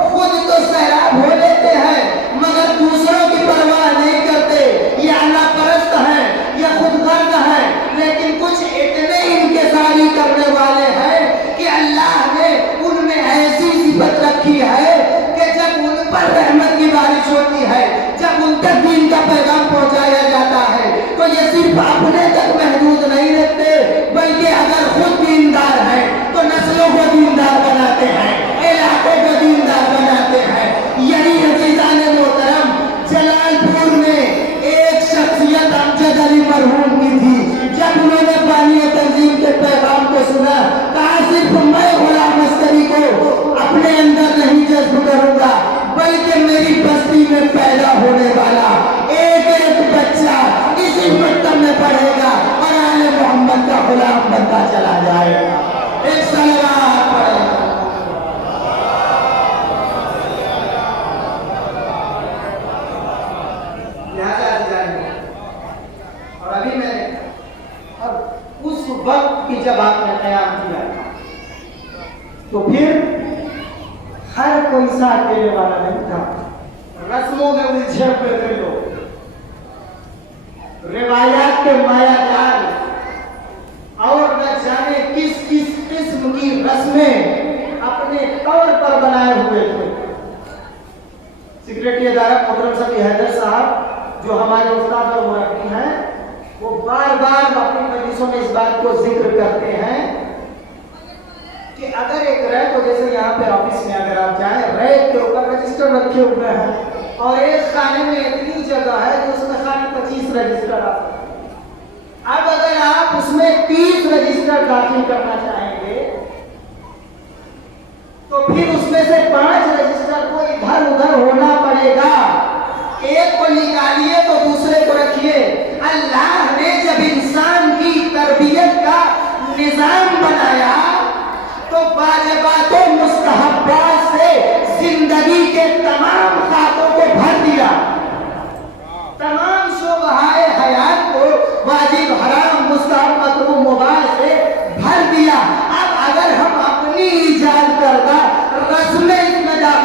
خود تو سیراب ہو لیتے ہیں مگر دوسروں کی پرواہ نہیں کرتے، یہ اللہ پرست ہیں، یہ خود غرض ہیں، لیکن کچھ اتنے انکساری کرنے والے ہیں کہ اللہ نے ان میں ایسی صفت رکھی ہے کہ جب ان پر رحمت کی بارش ہوتی ہے، جب ان تک دین کا پیغام پہنچایا جاتا ہے تو یہ صرف اپنے تک محدود نہیں رکھتے، بلکہ اگر خود دیندار ہیں تو نسلوں کو دیندار بناتے ہیں، علاقوں کو دیندار بناتے ہیں۔ یہی عزیزان محترم جلال پور میں ایک شخصیت امجد علی مرحوم کی تھی، جب انہوں نے بانیہ تنظیم کے پیغام کو سنا کہا صرف میں غلام عسکری کو اپنے اندر نہیں جذب کروں گا بلکہ میری بستی میں پیدا ہونے والا ایک ایک بچہ اسی مکتب میں پڑھے گا اور آل محمد کا غلام بنتا چلا جائے گا۔ ایک صلوات پڑھے گا۔ اور ابھی میں اور اس وقت کی جب آپ نے قیام کیا تو پھر ہر کوئی ساتھ دینے والا نہیں تھا، رسموں میں الجھے ہوئے تھے لوگ، روایات کے مایا جال اور نہ جانے کس کس قسم کی رسمیں اپنے طور پر بنائے ہوئے تھے۔ سیکریٹری ادارہ محترم صفی حیدر صاحب جو ہمارے استاد اور مربی ہیں وہ بار بار اپنی مجلسوں میں اس بات کو ذکر کرتے ہیں کہ اگر ایک ریک کو، جیسے یہاں پہ آفس میں اگر آپ جائیں ریک کے اوپر رجسٹر رکھے ہوئے ہیں اور ایک خانے میں اتنی جگہ ہے کہ اس میں خانے 25 رجسٹر آتے ہیں، اب اگر آپ اس میں 30 رجسٹر داخل کرنا چاہیں گے تو پھر اس میں سے 5 رجسٹر کو ادھر ادھر ہونا پڑے گا، ایک کو نکالیے تو دوسرے کو رکھیے۔ اللہ نے جب انسان کی تربیت کا نظام بنایا تو واجبات و مستحبات سے زندگی کے تمام خاکوں کو بھر دیا، تمام شعبۂ حیات کو واجب، حرام، مستحب، مکروہ، مباح سے بھر دیا۔ اب اگر ہم اپنی ایجاد کردہ رسمیں اس میں داخل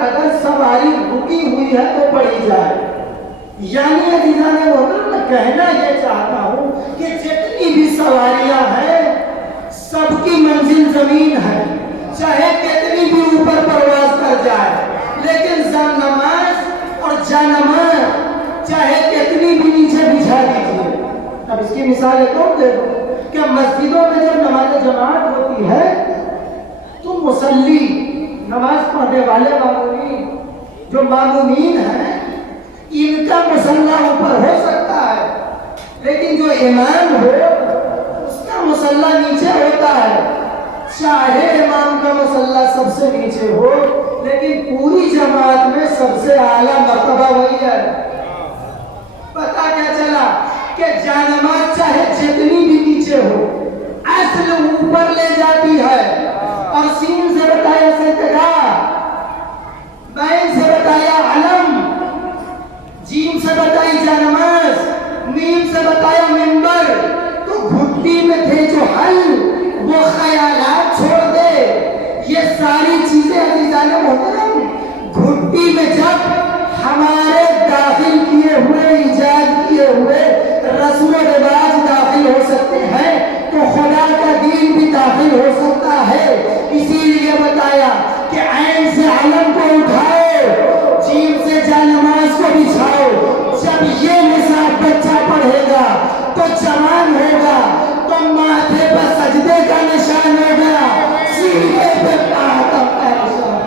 اگر سواری رکی ہوئی ہے تو پڑھی جائے. یعنی عزیزان محترم میں کہنا یہ چاہتا ہوں کہ جتنی بھی سواریاں ہیں سب کی منزل زمین ہے، چاہے کتنی بھی اوپر پرواز کر جائے، لیکن زن نماز اور جانماز چاہے کتنی بھی نیچے بچھا دیجیے. اب اس کی مثال ایک اور دے دوں کہ مسجدوں میں جب نماز جماعت ہوتی ہے تو مصلی نماز پڑھنے والے معمومین جو معمومین ہیں ان کا مصلی اوپر ہو سکتا ہے، لیکن جو امام ہو اس کا مصلی نیچے ہوتا ہے. چاہے امام کا مصلی سب سے نیچے ہو لیکن پوری جماعت میں سب سے اعلیٰ مرتبہ وہی ہے. پتہ کیا چلا کہ جانماز چاہے جتنی بھی نیچے ہو اصل اوپر لے جاتی ہے. اور سین سے بتایا سیدگا، بین سے بتایا علم، جیم سے بتائی جانماز، میم سے بتایا منبر. تو گھٹی میں تھے جو حل وہ خیالات چھوڑ دے. یہ ساری چیزیں عزیزان محترم گھٹی میں جب ہمارے داخل کیے ہوئے ایجاد کیے ہوئے رسم و رواج داخل ہو سکتے ہیں تو خدا کا دین بھی داخل ہو سکتا ہے. اسی لیے بتایا کہ عین سے علم کو اٹھاؤ، جیم سے جانماز کو بچھاؤ. جب یہ نصاب بچہ پڑھے گا تو جوان ہوگا تو ماتھے پر سجدے کا نشان ہوگا، سینے پہ پاہتم کا نشان.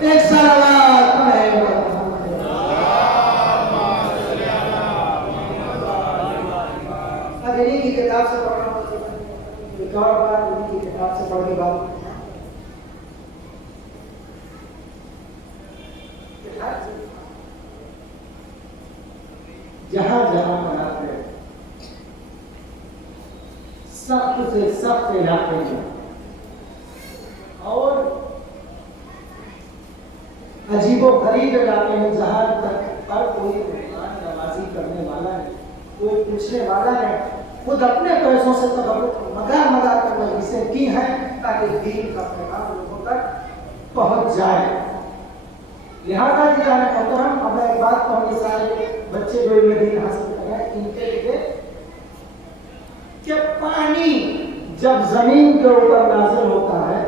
ایک صلوات پڑھے گا. اب انہی کی کتاب سے پڑھنا ایک اور بات، انہی کی کتاب سے پڑھ کے بات جہاں جہاں بناتے ہیں سخت سے سخت علاقے میں اور عجیب و غریب علاقے میں جہاں تک ہر کوئی نمازی کرنے والا ہے، کوئی پوچھنے والا ہے، خود اپنے پیسوں سے مگا کر مجلسیں کی ہیں تاکہ دین کا پیغام لوگوں تک پہنچ جائے. لہٰذا جانے محترم اب میں ایک بات کہوں گی سارے بچے جو علم دین حاصل کر رہے ہیں ان کے لیے کہ پانی جب زمین کے اوپر نازل ہوتا ہے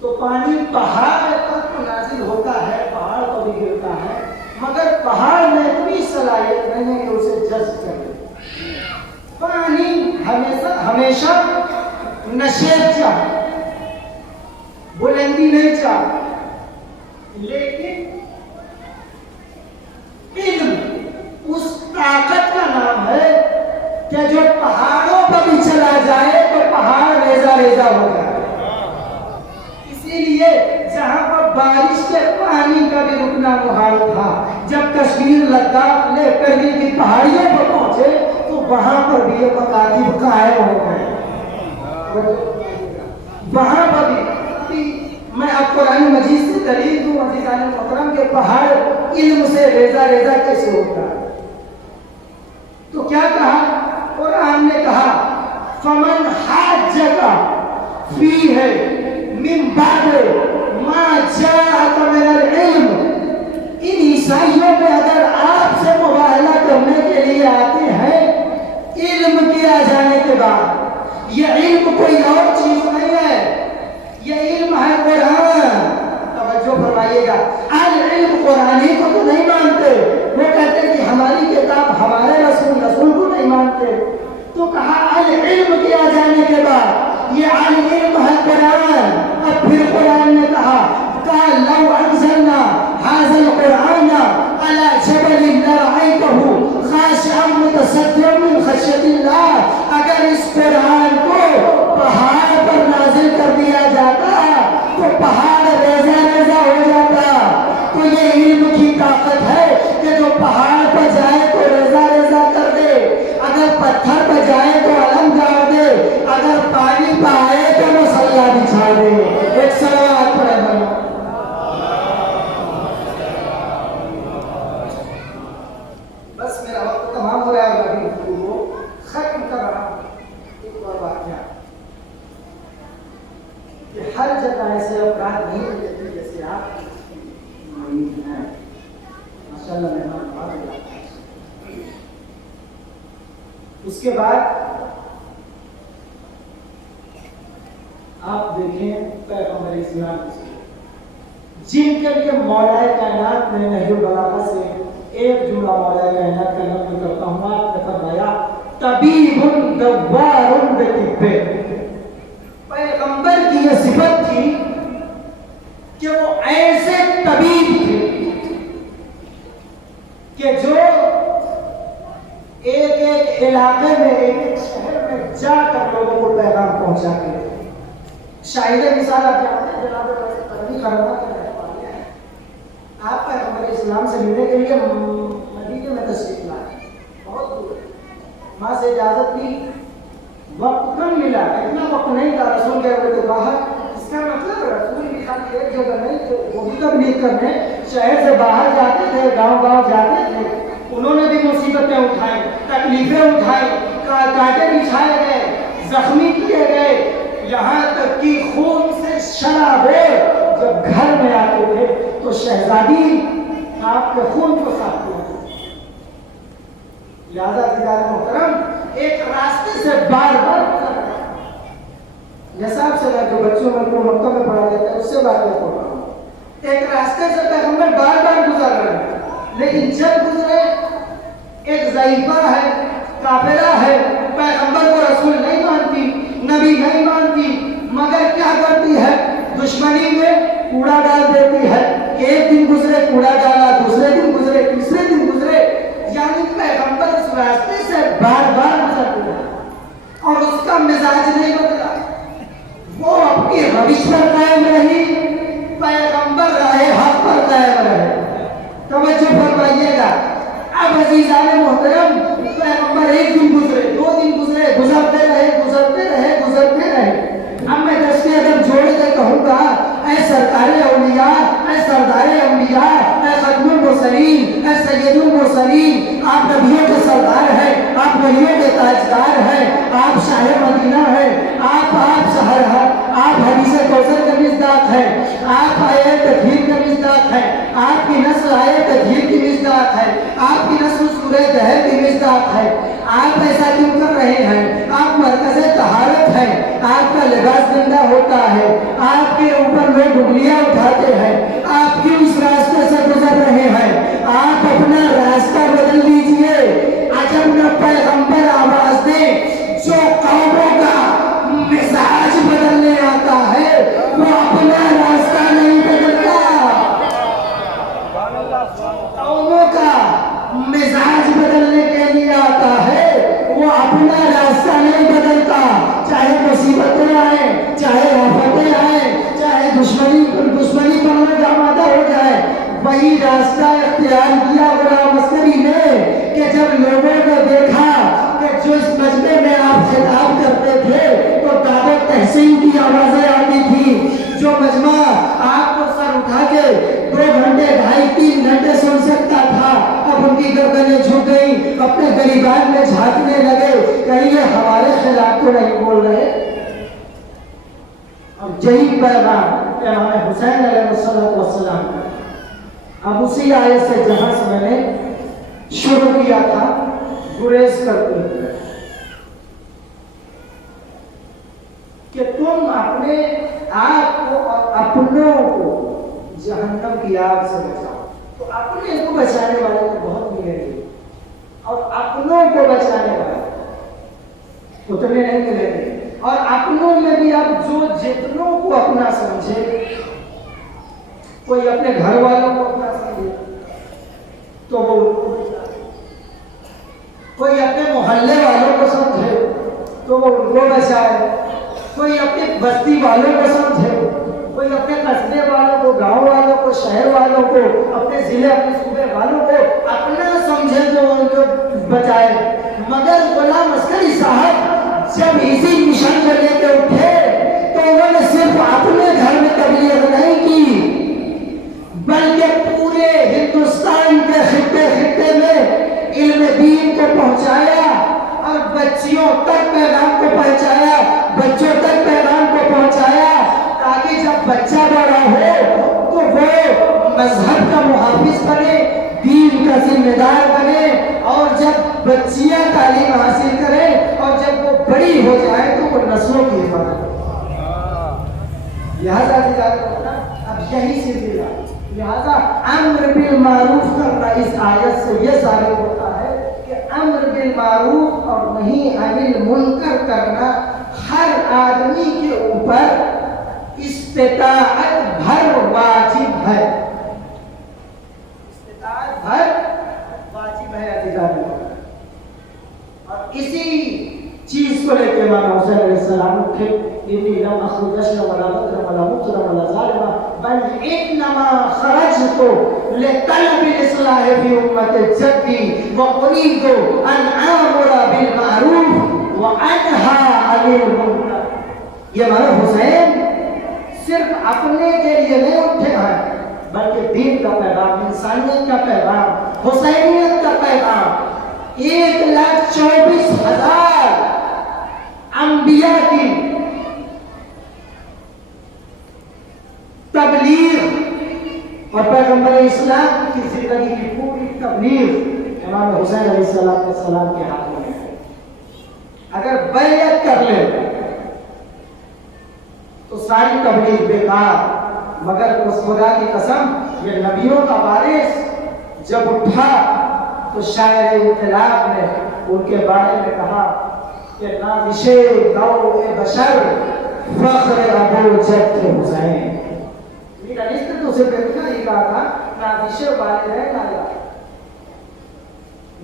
تو پانی پہاڑ پر تو نازل ہوتا ہے، پہاڑ پر بھی گرتا ہے، مگر پہاڑ میں اتنی صلاحیت نہیں ہے کہ اسے جذب کر لے. پانی ہمیشہ نشیب چاہے، بلندی نہیں چاہتا، لیکن علم اس طاقت کا نام ہے کہ جو پہاڑوں پر بھی چلا جائے تو پہاڑ ریزہ ریزہ ہو جائے. اسی لیے جہاں پر بارش کے پانی کا بھی رکنا محال تھا، جب کشمیر لداخ لے کرگل کی پہاڑیوں پر پہنچے تو وہاں پر بھی یہ مکاتب قائم ہو گئے. وہاں پر بھی میں اب قرآن مجید سے دلیل دوں عزیزان محترم کے پہاڑ علم سے ریزہ ریزہ کیسے ہوتا ہے. تو کیا کہا قرآن نے؟ کہا فمن حاجک فیہ من بعد ما جاءک من العلم. ان عیسائیوں میں اگر آپ سے مباہلہ کرنے کے لیے آتے ہیں علم کے آ جانے کے بعد، یہ علم کوئی اور چیز نہیں ہے، یہ علم ہے قرآن. توجہ فرمائیے گا، العلم قرآنی کو تو نہیں مانتے، وہ کہتے کہ ہماری کتاب ہمارے رسول کو نہیں مانتے. تو کہا العلم کے آ جانے کے بعد یہ العلم ہے قرآن. اب پھر قرآن نے کہا لو انزلنا هذا القرآن على جبل لرأيته خاشعا متصدعا من خشية الله. اگر اس قرآن کو پہاڑ پر نازل کر دیا جاتا تو پہاڑ ریزہ ریزہ ہو جاتا. تو یہ علم کی طاقت ہے کہ جو پہاڑ پر جائے تو ریزہ ریزہ کر دے، اگر پتھر پر جائے تو علم گاڑ دے، اگر پانی پہ آئے تو مصلی بچھا دے. ایک صلوات پڑھے بھائی. بس میرا وقت تمام ہو رہا ہے، ابھی ختم کر رہا ہوں. ایسے افراد نہیں ہوتے جیسے آپ مریض ہیں. ماشاءاللہ مہمان بہت لاتا ہے. اس کے بعد آپ دیکھیں پیغمبر اسلام جن کے لیے مولا کائنات میں نہج البلاغہ سے ایک جملہ مولا کائنات کا نقل کرتا ہوں. آپ نے فرمایا طبیب دوار بطب. پیغمبر کی یہ صفت تھی کہ وہ ایسے طبیب تھے کہ جو ایک ایک علاقے میں ایک ایک شہر میں جا کر لوگوں کو پیغام پہنچا کے شاہد مثال آپ جانتے ہیں جناب تربی کرنا آپ پیغمبر اسلام سے ملنے کے لیے مدینے میں تشریف لائے. بہت دور وہاں سے اجازت لی. وقت کم ملا, اتنا وقت نہیں تھا. رسول گئے ہوئے تھے باہر. اس کا مطلب رسول بھی خالی ایک جگہ نہیں تھے, وہ بھی تبلیغ کرنے شہر سے باہر جاتے تھے, گاؤں گاؤں جاتے تھے. انہوں نے بھی مصیبتیں اٹھائیں, تکلیفیں اٹھائیں, کانٹے بچھائے گئے, زخمی کیے گئے, یہاں تک کہ خون سے شرابے جب گھر میں آتے تھے تو شہزادی آپ کے خون کو صاف کیا. لہذا دیدار محترم ایک راستے سے بار بار گزر رہا ہے. جیسا آپ سے میں جو بچوں میں کو مکہ میں پڑھا دیتا ہے اس سے بات کر رہا ہوں. ایک راستے سے پیغمبر بار بار گزر رہے ہیں, لیکن جب گزرے ایک ضعیفہ ہے, کافرہ ہے, پیغمبر کو رسول نہیں مانتی, نبی نہیں مانتی, مگر کیا کرتی ہے دشمنی میں کوڑا ڈال دیتی ہے. ایک دن گزرے کوڑا ڈالا, دوسرے دن گزرے, تیسرے دن گزرے, یعنی پیغمبر اس راستے سے بار بار گزرتے ہیں اور اس کا مزاج نہیں بدلا. وہ اپنی روش پر قائم رہی, پیغمبر راہ حق پر قائم رہے. توجہ فرمائیے گا. اب عزیزان محترم پیغمبر ایک دن گزرے, دو دن گزرے, گزرتے رہے گزرتے رہے گزرتے رہے. اب میں دس کے ادب جوڑ کے کہوں گا, اے سرکار اولیاء, اے سردار انبیاء, اے ختم المرسلین, اے سید المرسلین, آپ نبیوں کے سردار ہیں, آپ ولیوں کے تاجدار ہیں, آپ شاہ مدینہ ہیں, آپ شہر ہیں, آپ حدیث کوثر کے مصداق ہیں, آپ آئے تطہیر کے مصداق ہیں, آپ کی نسل آئے تطہیر کی مصداق ہے, آپ کی نسل سورہ دہر کی مصداق ہے. آپ ایسا کیوں کر رہے ہیں؟ آپ مرکز طہارت ہیں, آپ کا لباس گندا ہوتا ہے, آپ کے اوپر لوگ انگلیاں اٹھاتے ہیں, آپ کیوں اس راستے سے گزر رہے ہیں؟ آپ اپنا راستہ بدل لیجئے. عجب نہ پیغمبر آواز دے جو قوموں کا مزاج بدلنے آتا ہے, وہ اپنا راستہ نہیں بدلتا. قوموں کا مزاج بدلنے کے لیے آتا ہے, وہ اپنا راستہ نہیں بدلتا. چاہے مصیبتیں آئیں, چاہے آفتیں آئیں, چاہے دشمنی پر میں آمادہ ہو جائے, وہی راستہ اختیار کیا غلام عسکری نے کہ جب لوگوں نے دیکھا کہ جو اس مجمع میں آپ خطاب کرتے تھے تو دعوت تحسین کی آوازیں آتی تھی. جو مجمع آپ کو سر اٹھا کے 2 گھنٹے 2.5-3 گھنٹے سن سکتا تھا, اب ان کی گردنیں جھک گئیں, اپنے گریبان میں جھانکنے لگے, کہیں یہ ہمارے خلاف تو نہیں بول رہے. اب یہی پیغام امام حسین علیہ السلام کا, اب اسی آیت سے جہاں سے میں نے شروع کیا تھا گریز کرتے ہوئے کہ تم اپنے آپ کو اور اپنوں کو جہنم کی آگ سے بچاؤ. تو اپنے کو بچانے والے تو بہت ملیں گے, اور اپنوں کو بچانے والے اتنے نہیں ملیں گے. اور اپنوں میں بھی اب جو جتنوں کو اپنا سمجھے, کوئی اپنے گھر والوں کو اپنا سمجھے تو وہ, کوئی اپنے محلے والوں کو سمجھے تو وہ ان کو بچائے, کوئی اپنے بستی والوں کو سمجھے, کوئی اپنے قصبے والوں کو, گاؤں والوں کو, شہر والوں کو, اپنے ضلع اپنے صوبے والوں کو اپنا سمجھے تو ان کو بچائے. مگر غلام عسکری صاحب جب اسی مشن کو لے کے اٹھے تو انہوں نے صرف اپنے گھر میں تبلیغ نہیں کی, بلکہ پورے ہندوستان کے خطے خطے میں علم دین کو پہنچایا اور بچیوں تک پیغام کو پہنچایا, بچوں تک پیغام کو پہنچایا, تاکہ جب مذہب کا محافظ بنے، دین کا ذمہ دار بنے، اور جب بچیاں تعلیم حاصل کریں اور جب وہ بڑی ہو جائے تو وہ نسلوں کی حفاظت کرے۔ لہذا اب یہی سلسلہ، لہذا امر بالمعروف کرنا اس آیت سے یہ ثابت ہوتا ہے کہ امر بالمعروف اور نہی عن المنکر کرنا ہر آدمی کے اوپر استطاعت بھر واجب ہے، استطاعت بھر واجب ہے عزیزان۔ اور اسی چیز کو لے کے امام حسین علیہ السلام اٹھے، انی لم اخرج اشرا ولا مکرم ولا مکرم ولا ظالما بل انما خرجت لطلب الاصلاح في امت جدی واريد ان امر بالمعروف وانهى عن المنکر۔ یہ امام حسین صرف اپنے کے لیے نہیں اٹھے ہیں بلکہ دین کا پیغام، انسانیت کا پیغام، حسینیت کا پیغام 1,24,000 انبیاء کی تبلیغ اور پیغمبر اسلام کی زندگی کی پوری تبلیغ امام حسین علیہ السلام کے ہاتھوں میں ہے۔ اگر بیعت کر لے تو ساری تبلیغ بیکار، مگر اس خدا کی قسم یہ نبیوں کا وارث جب اٹھا تو شاعر انقلاب نے ان کے بارے میں کہا کہ نازش نوع بشر فخر ابو جد حسین۔ میرا رشتہ تو اسے اتنا ہی کہا تھا نازش والدین آیا،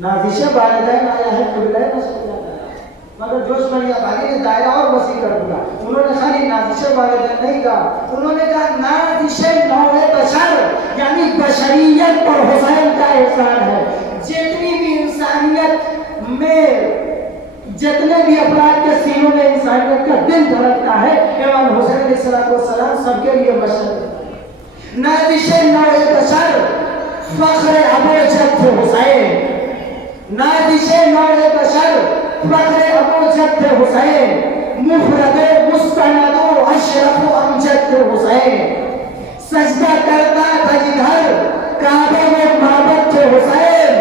نازش والدین آیا ہے قبلہ رسول اللہ، مگر جوش مریا بھائی نے دائرہ اور وسیع کر دیا۔ انہوں نے خالی نازش والدین نہیں کہا، انہوں نے کہا نازش نوع بشر، یعنی بشریت پر حسین کا احسان ہے۔ جتنی بھی انسانیت میں، جتنے بھی افراد کے سینوں میں انسانیت کا دل دھڑکتا ہے، امام حسین علیہ السلام سب کے لیے مشہور ہے۔ نازش نوع بشر فخر ابو جد حسین، نازش نوع بشر فخر ابو جد حسین، مفرد مستند و اشرف و امجد حسین، سجدہ کرتا تھا جدھر کعبہ میں معبد تھے حسین،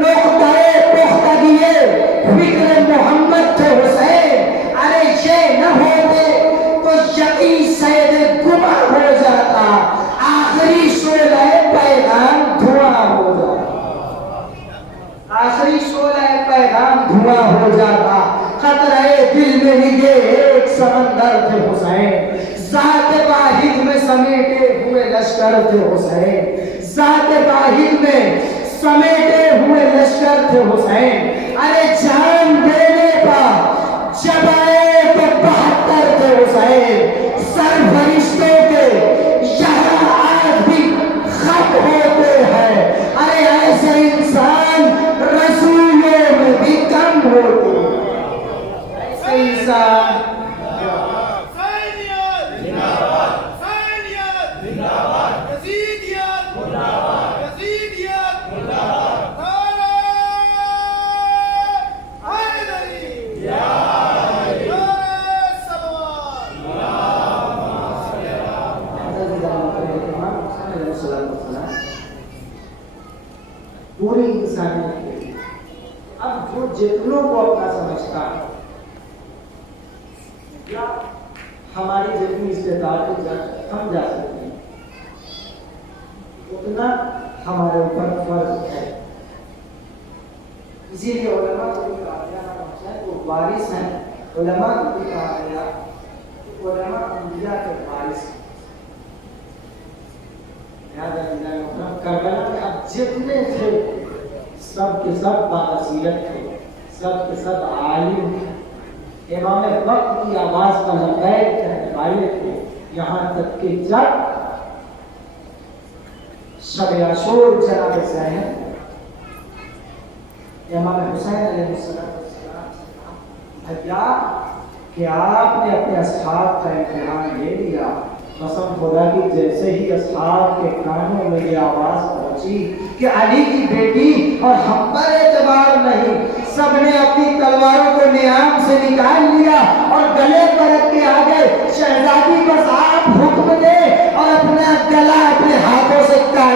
نقطہ پختگی فکر محمد تھے حسین۔ ارے یہ نہ ہوتے تو یقین سید گمہ ہو جاتا، آخری شعلہ پیغام دھواں ہو جاتا، آخری شعلہ پیغام دھواں ہو جاتا۔ قطرہ دل میں نگے ایک سمندر تھے حسین، ذات واحد میں سمیٹے ہوئے لشکر تھے حسین، ذات واحد میں سمیٹے ہوئے لشکر تھے حسین۔ ارے جان دینے کا جب آئے تو 72 تھے حسین، سر فرشتوں کے یہاں آج بھی خط ہوتے ہیں۔ ارے ایسے انسان رسولوں میں بھی کم ہوتے ہیں، ایسے انسان پوری انسانیت کے لیے۔ اب جو جتنوں کو اپنا سمجھتا ہے یا ہماری جتنی استطاعت ہم جا سکتے ہیں اتنا ہمارے اوپر فرض ہے۔ اسی لیے علماء کو بھی کہا گیا ہے وہ وارث ہیں، علماء کو بھی کہا گیا کہ علماء انبیاء کے وارث ہیں۔ کربلا میں اب جتنے تھے سب کے سب باصیرت تھے، سب کے سب عالم تھے، امام وقت کی آواز کا لبیک کہنے والے تھے، یہاں تک کہ جب شب عاشور جناب زین امام حسین علیہ السلام بھیا کہ آپ نے اپنے اصحاب کا امتحان لے لیا، قسم خدا کی جیسے ہی اصحاب کے کانوں میں یہ آواز پہنچی کہ علی کی بیٹی اور ہم پر اعتبار نہیں، سب نے اپنی تلواروں کو نیام سے نکال لیا اور گلے پر رکھ کے آگے شہزادی بس آپ حکم دے اور اپنا گلا اپنے ہاتھوں سے کاٹ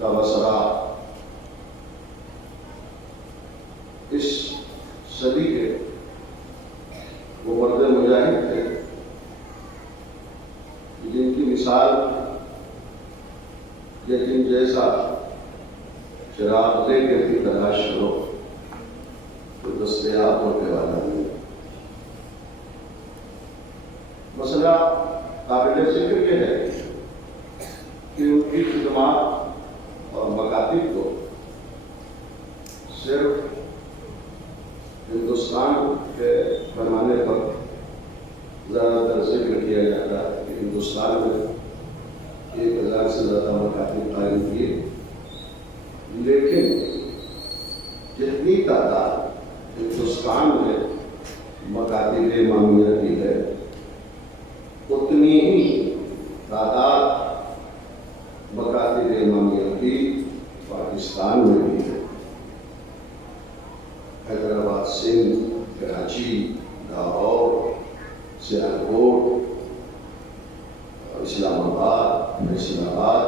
کا وسرا اس صدی کے وہ مرد مجاہد تھے جن کی مثال لیکن جیسا شراب لے کے بھی تلاش کرو تو دستیاب ہونے والا نہیں. مسئلہ قابل ذکر یہ ہے کہ ان کی خدمات اور مکاتب کو صرف ہندوستان کے پیمانے پر زیادہ تر ذکر کیا جاتا ہے کہ ہندوستان میں 1000 سے زیادہ مکاتب قائم کیے، لیکن جتنی تعداد ہندوستان میں مکاتب امامیہ کی ہے اتنی ہی تعداد مکاتب امامیہ کی پاکستان میں بھی ہے. حیدرآباد، سندھ، کراچی، لاہور، سیالکوٹ، اسلام آباد، فیصل آباد،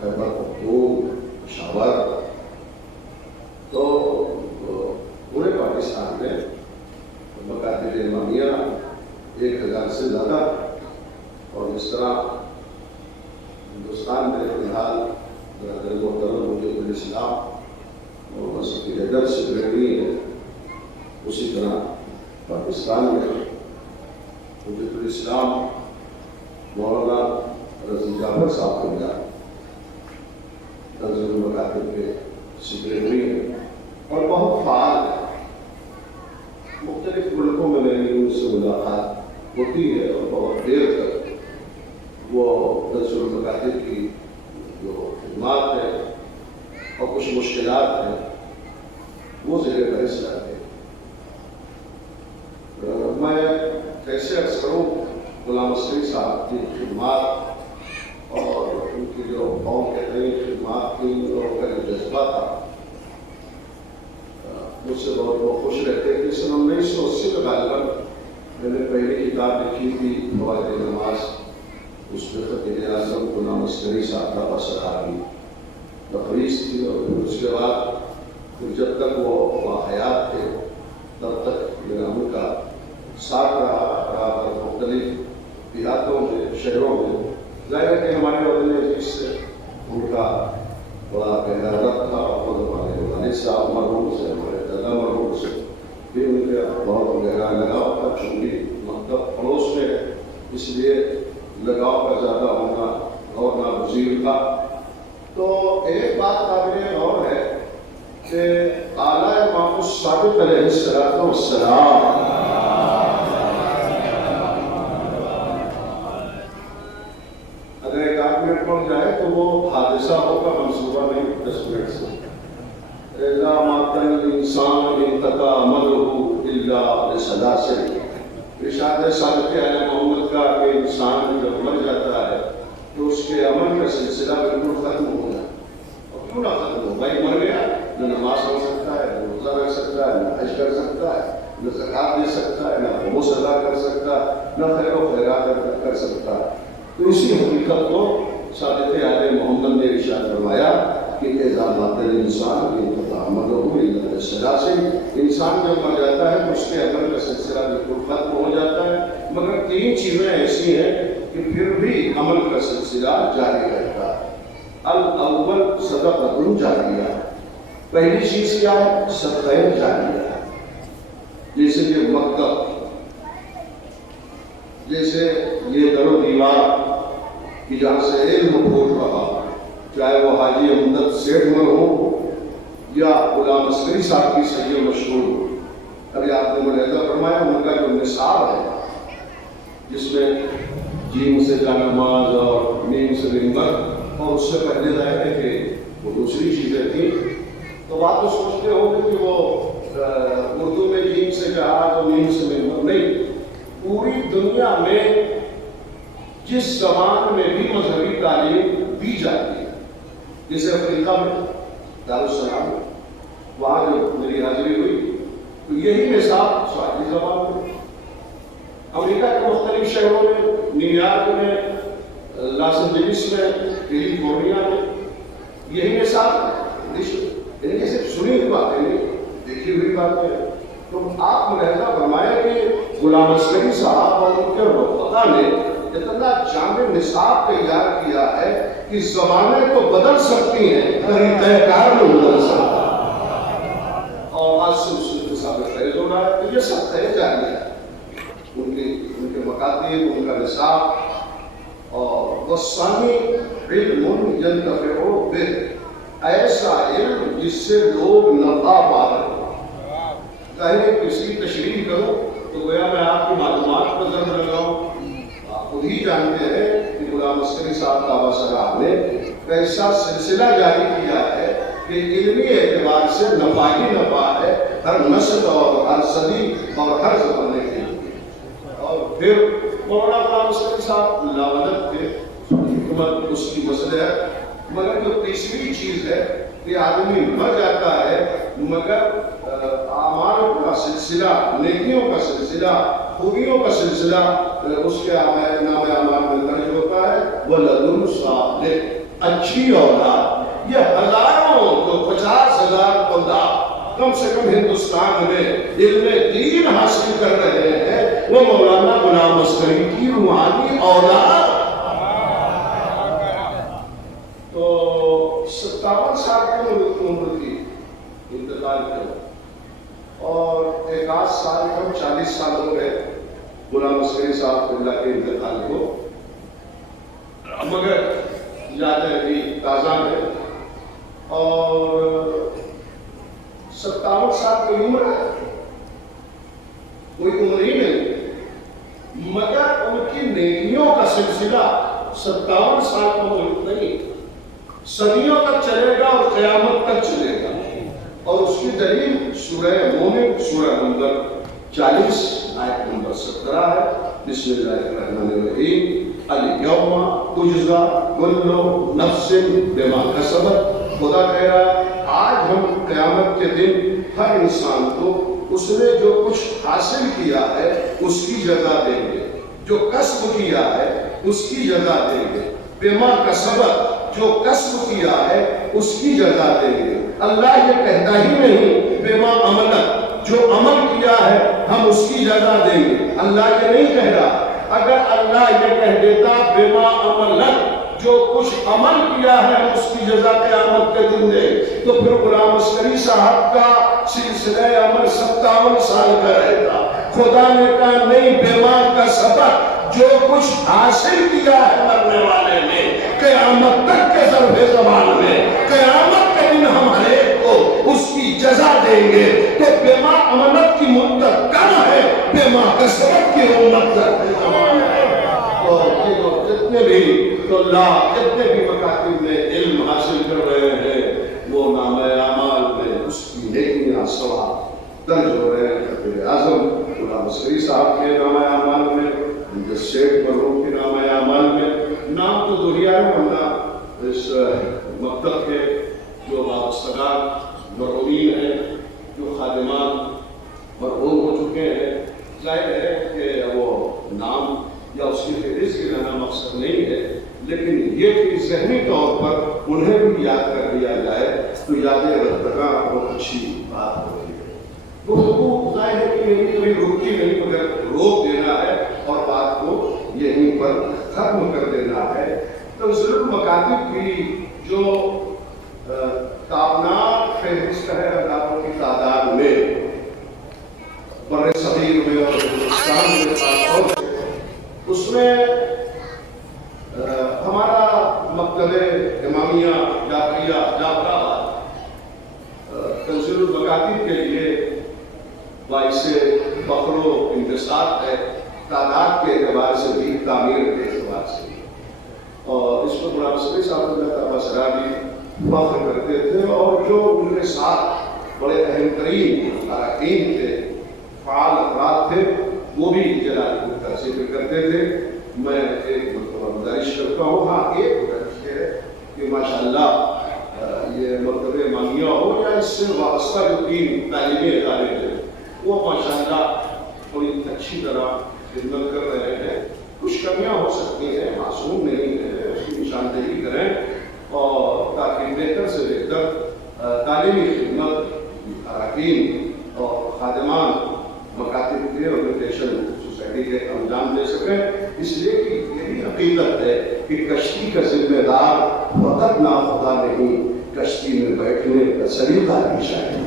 خیبر پختون، پشاور، تو پورے پاکستان میں مکاتب امامیہ 1000 سے زیادہ. اور اس طرح ہندوستان میں فی الحال برادر محترم مجید الاسلام محمد صفی حیدر سیکریٹری ہے، اسی طرح پاکستان میں مجید الاسلام مولانا رضی جعفر صاحب خنجار تنظیم المکاتب کے سیکریٹری ہیں اور بہت فعال ہے. مختلف ملکوں میں میری ان سے ملاقات ہوتی ہے اور بہت دیر تک وہ تنظیم المکاتب کی جو خدمات ہیں اور کچھ مشکلات ہیں وہ زیر بحث لاتے ہیں. میں کیسے عرض کروں غلام اسکری صاحب کی خدمات اور ان کی جو قوم کے نئی خدمات کی اور ان کا جو جذبہ تھا مجھ سے بہت وہ خوش رہتے کہ سن 1980 میں غالباً میں نے پہلی کتاب لکھی تھی فوائد نماز. اس میں خطیب اعظم غلام اسکری صاحب کا بسراری تفریح تھی اور اس کے بعد جب تک وہ حیات تھے تب تک میرا ان کا ساتھ رہا اور مختلف دیہاتوں میں شہروں میں. ظاہر ہے کہ ہمارے وطن عزیز سے ان کا بڑا گہرا ربط تھا اور خود ہمارے والد صاحب مرحوم سے ہمارے دادا مرحوم سے بھی ان کا بہت گہرا لگاؤ تھا. چونکہ مکتب پڑوس میں ہے اس لیے لگاؤ کا زیادہ ہونا غور ناگزیر تھا. تو ایک بات قابل غور ہے کہ اعلیٰ امام الصادق علیہ السلام اگر 1 منٹ پڑ جائے تو وہ حادثہ ہوگا منصوبہ نہیں 10 منٹ سے. اذا مات الانسان انقطع عمله الا بثلاث. ارشاد صادق علیہ محمد کا کہ انسان جب مر جاتا ہے تو اس کے عمل کا سلسلہ بالکل ختم ہو جاتا ہے. اور کیوں نہ ختم ہو؟ بھائی مر گیا، نہ نماز پڑھ سکتا ہے، نہ روزہ رکھ سکتا ہے، نہ حج کر سکتا ہے، نہ زکوٰۃ دے سکتا ہے، نہ خمس ادا کر سکتا ہے، نہ خیر و خیرات کر سکتا ہے. تو اسی حقیقت کو صادق علیہ محمد نے ارشاد فرمایا کہ اذا مات الانسان انقطع عمله الا بثلاث. انسان جب مر جاتا ہے تو اس کے عمل کا سلسلہ بالکل ختم ہو جاتا ہے، مگر 3 چیزیں ایسی ہیں کہ پھر بھی عمل کا سلسلہ جاری رہتا ہے. الاول صدقۃ جاریہ. پہلی چیز کیا ہے؟ صدقہ جاریہ. جیسے یہ مکتب، جیسے یہ در و دیوار کہ جہاں سے علم پھوٹ رہا، چاہے وہ حاجی امداد سیٹھ میں ہو یا غلام اسکری صاحب کی صحیح مشہور ہو. ابھی آپ نے ملاحظہ فرمایا ان کا جو نصاب ہے جس میں جیم سے جانماز اور نیم سے نمبر اور اس سے پہلے ظاہر ہے کہ وہ دوسری چیزیں تھیں. تو بات تو سوچتے ہو کہ وہ اردو میں جیم سے جہاز اور نیم سے نمبر نہیں. پوری دنیا میں جس زبان میں بھی مذہبی تعلیم دی جاتی ہے، جیسے افریقہ میں دارالسلام وہاں جو میری حاضری ہوئی تو یہی نصاب سواحلی زبان میں. امریکہ کے مختلف شہروں میں، نیو یارک میں، لاس اینجلس میں، کیلیفورنیا میں، باتیں ہیں. تو آپ ملاحظہ فرمائیں کہ غلام عسکری صاحب اور ان کے رفقا نے اتنا جامع نصاب تیار کیا ہے کہ زمانے تو بدل سکتی ہیں طریقہ کار میں بدل سکتا ہے. اور آج سے اس کے ساتھ فیض ہو رہا ہے. تو یہ سب طے جاری ہے ان کے مکاتب، ان کا نصاب. اور وہ ثانی علم ینتفع بہ، ایسا علم جس سے لوگ نفع پا رہے ہیں. ظاہر کسی تشریح کروں تو گویا میں آپ کی معلومات پر ضرب لگاؤں. آپ خود ہی جانتے ہیں کہ غلام عسکری صاحب کعبہ صاحب نے ایسا سلسلہ جاری کیا ہے کہ علمی اعتبار سے نفع ہی نفع ہے ہر نسل اور ہر صدی اور ہر زمانے کے لیے. اور پھر مولانا غلام عسکری صاحب لاولد تھے، حکمت اس کی مسئلہ ہے. مگر جو تیسری چیز ہے کہ آدمی مر جاتا ہے مگر اعمال کا سلسلہ، نیکیوں کا سلسلہ، خوبیوں کا سلسلہ اس کے نام اعمال میں درج ہوتا ہے. ولد صالح، اچھی اولاد. یہ ہزاروں جو 50,000 طلاب کم سے کم ہندوستان میں علم دین حاصل کر رہے ہیں، وہ مولانا غلام عسکری کی روحانی اولاد. تو 57 سال کی عمر تھی انتقال کیا، اور ایک آدھ سال کم 40 سال ہو گئے غلام عسکری صاحب اللہ کے انتقال کو. مگر یادیں بھی تازہ ہیں. اور 57 سال کی عمر ہے، کوئی عمر ہی نہیں، مگر ان کی نیکیوں کا سلسلہ 57 سال کا ملک نہیں، صدیوں تک چلے گا اور قیامت تک چلے گا. اور اس کی دلیل سورہ مومن سورہ نمبر 40 آیت نمبر 17 ہے. بسم اللہ الرحمن الرحیم. الیوم تجزا کل نفس بما کسبت. خدا کہہ رہا آج ہم قیامت کے دن ہر انسان کو اس نے جو کچھ حاصل کیا ہے اس کی جزا دیں گے، جو کسب کیا ہے اس کی جزا دیں گے. بما کسبت، جو کسب کیا ہے اس کی جزا دیں گے. اللہ یہ کہتا ہی نہیں بما عملت، جو عمل کیا ہے ہم اس کی جزا دیں گے. اللہ یہ نہیں کہہ رہا. اگر اللہ یہ کہہ دیتا بما عملت، جو کچھ عمل کیا ہے ہم اس کی جزا قیامت کے دن دیں، تو پھر غلام عسکری صاحب کا سلسلہ عمل 57 سال کا رہے گا. خدا نے کہا نہیں، بما کا سبق، جو کچھ حاصل کیا ہے مرنے والے نے قیامت تک کے ظرف زمان میں، قیامت کے دن ہم ہر ایک کو اس کی جزا دیں گے. تو بما عملت کی مدت کم ہے، بما کسبت کی مدت زمان ہے. اور یہ لوگ جتنے بھی طلاب، جتنے بھی مکاتب میں علم حاصل کر رہے ہیں، وہ نامہ اعمال میں اس کی نیکیاں ثواب درج ہو رہے ہیں. کبیر اعظم غلام عسکری صاحب کے نامہ اعمال میں، شیخ مرحوم کے نامہ اعمال میں. نام تو دنیا ہے، ورنہ اس مکتب کے جو وابستگان مرحومین ہیں، جو خادمان مرحوم ہو چکے ہیں، ظاہر ہے کہ وہ نام یا اس کی فہرست کے لینا مقصد نہیں ہے، لیکن یہ کہ ذہنی طور پر انہیں بھی یاد کر دیا جائے تو یاد رکھنا بہت اچھی بات ہو رہی ہے. گفتگو ظاہر ہے کہ میری کبھی رکتی نہیں، مگر روک دینا ہے اور بات کو یہیں پر ختم کر دینا ہے. تو ضرور مکاتب کی جو تابناک فہرست ہے ہزاروں کی تعداد میں، بر صغیر میں اور ہندوستان میں خاص طور سے، اس میں ہمارا مکتب امامیہ جعفریہ جعفر آباد تنزیل المکاتب کے لیے باعث فخر و انبساط ہے، تعداد کے اعتبار سے بھی، تعمیر کے اعتبار سے بھی. اور اس پر غلام عسکری صاحب اللہ تعالیٰ سرا بھی فخر کرتے تھے، اور جو ان کے ساتھ بڑے اہم ترین اراکین تھے، فعال افراد تھے، وہ بھی جلال کا ذکر کرتے تھے. میں ایک مرتبہ گزارش کرتا ہوں. ہاں ایک گزارش ہے کہ ماشاءاللہ یہ مکتب امامیہ ہو یا اس سے وابستہ جو تین تعلیمی ادارے ہیں، وہ ماشاءاللہ بڑی اچھی طرح خدمت کر رہے ہیں. کچھ کمیاں ہو سکتی ہیں، معصوم نہیں ہے، اس کی نشاندہی کریں اور تاکہ بہتر سے بہتر تعلیمی خدمت اراکین اور اس لیے کہ یہی حقیقت ہے کہ کشتی کا ذمہ دار فقط ناخدا نہیں، کشتی میں بیٹھنے کا سلیقہ بھی چاہیے۔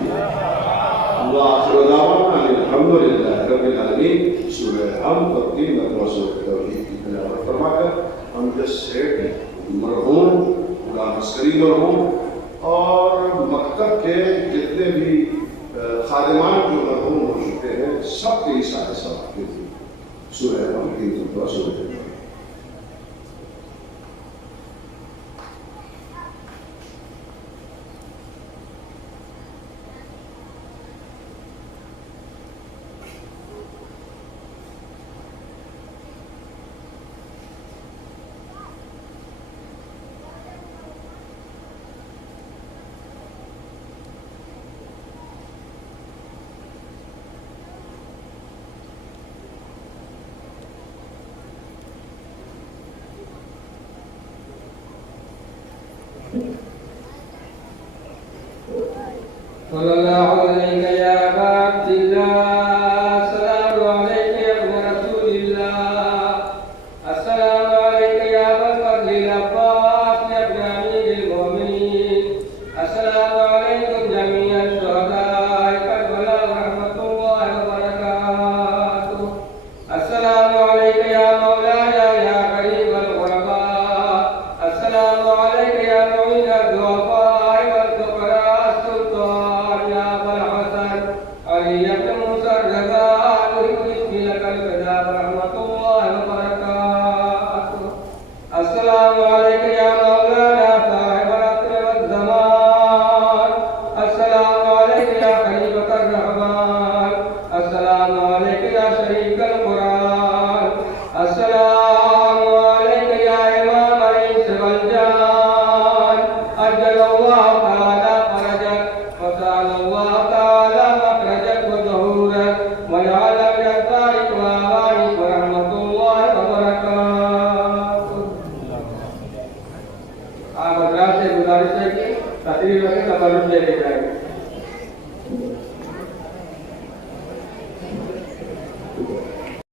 وآخر دعوانا الحمدللہ رب العالمین۔ سورہ حمد اور 3 مرتبہ سورہ توحید کی تلاوت فرما کر ہم مرحوم غلام عسکری مرحوم اور مکتب کے جتنے بھی خادمان جو مرحوم ہو چکے ہیں سب کے اشارے سب کے سورہ حمد کی مرتبہ سورہ توحید۔ صلی اللہ علیہ یا ابا عبداللہ، السلام علیک یا ابن رسول اللہ، السلام علیک یا ابا الفضل العباس یا ابن امیر المؤمنین، السلام علیکم جمیع الشہداء کربلا ورحمۃ اللہ وبرکاتہ، السلام علیک یا مولایا یا غریب الغرباء، السلام علیک یا معین الضعفاء السلام علیکم یا مولانا صاحب العصر والزمان، السلام علیکم یا خلیفۃ الرحمن، السلام علیکم یا شریک القرآن، السلام علیکم یا امام الانس والجان، اجل اللہ تعالی فرجک وسال اللہ تعالی مخرجک وظہورک وجعل من البارک وآبائک ورحمۃ اللہ وبرکاتہ۔ آپ حضرات سے گزارش ہے کہ تقریر میں تبرک لے کے جائیں گے۔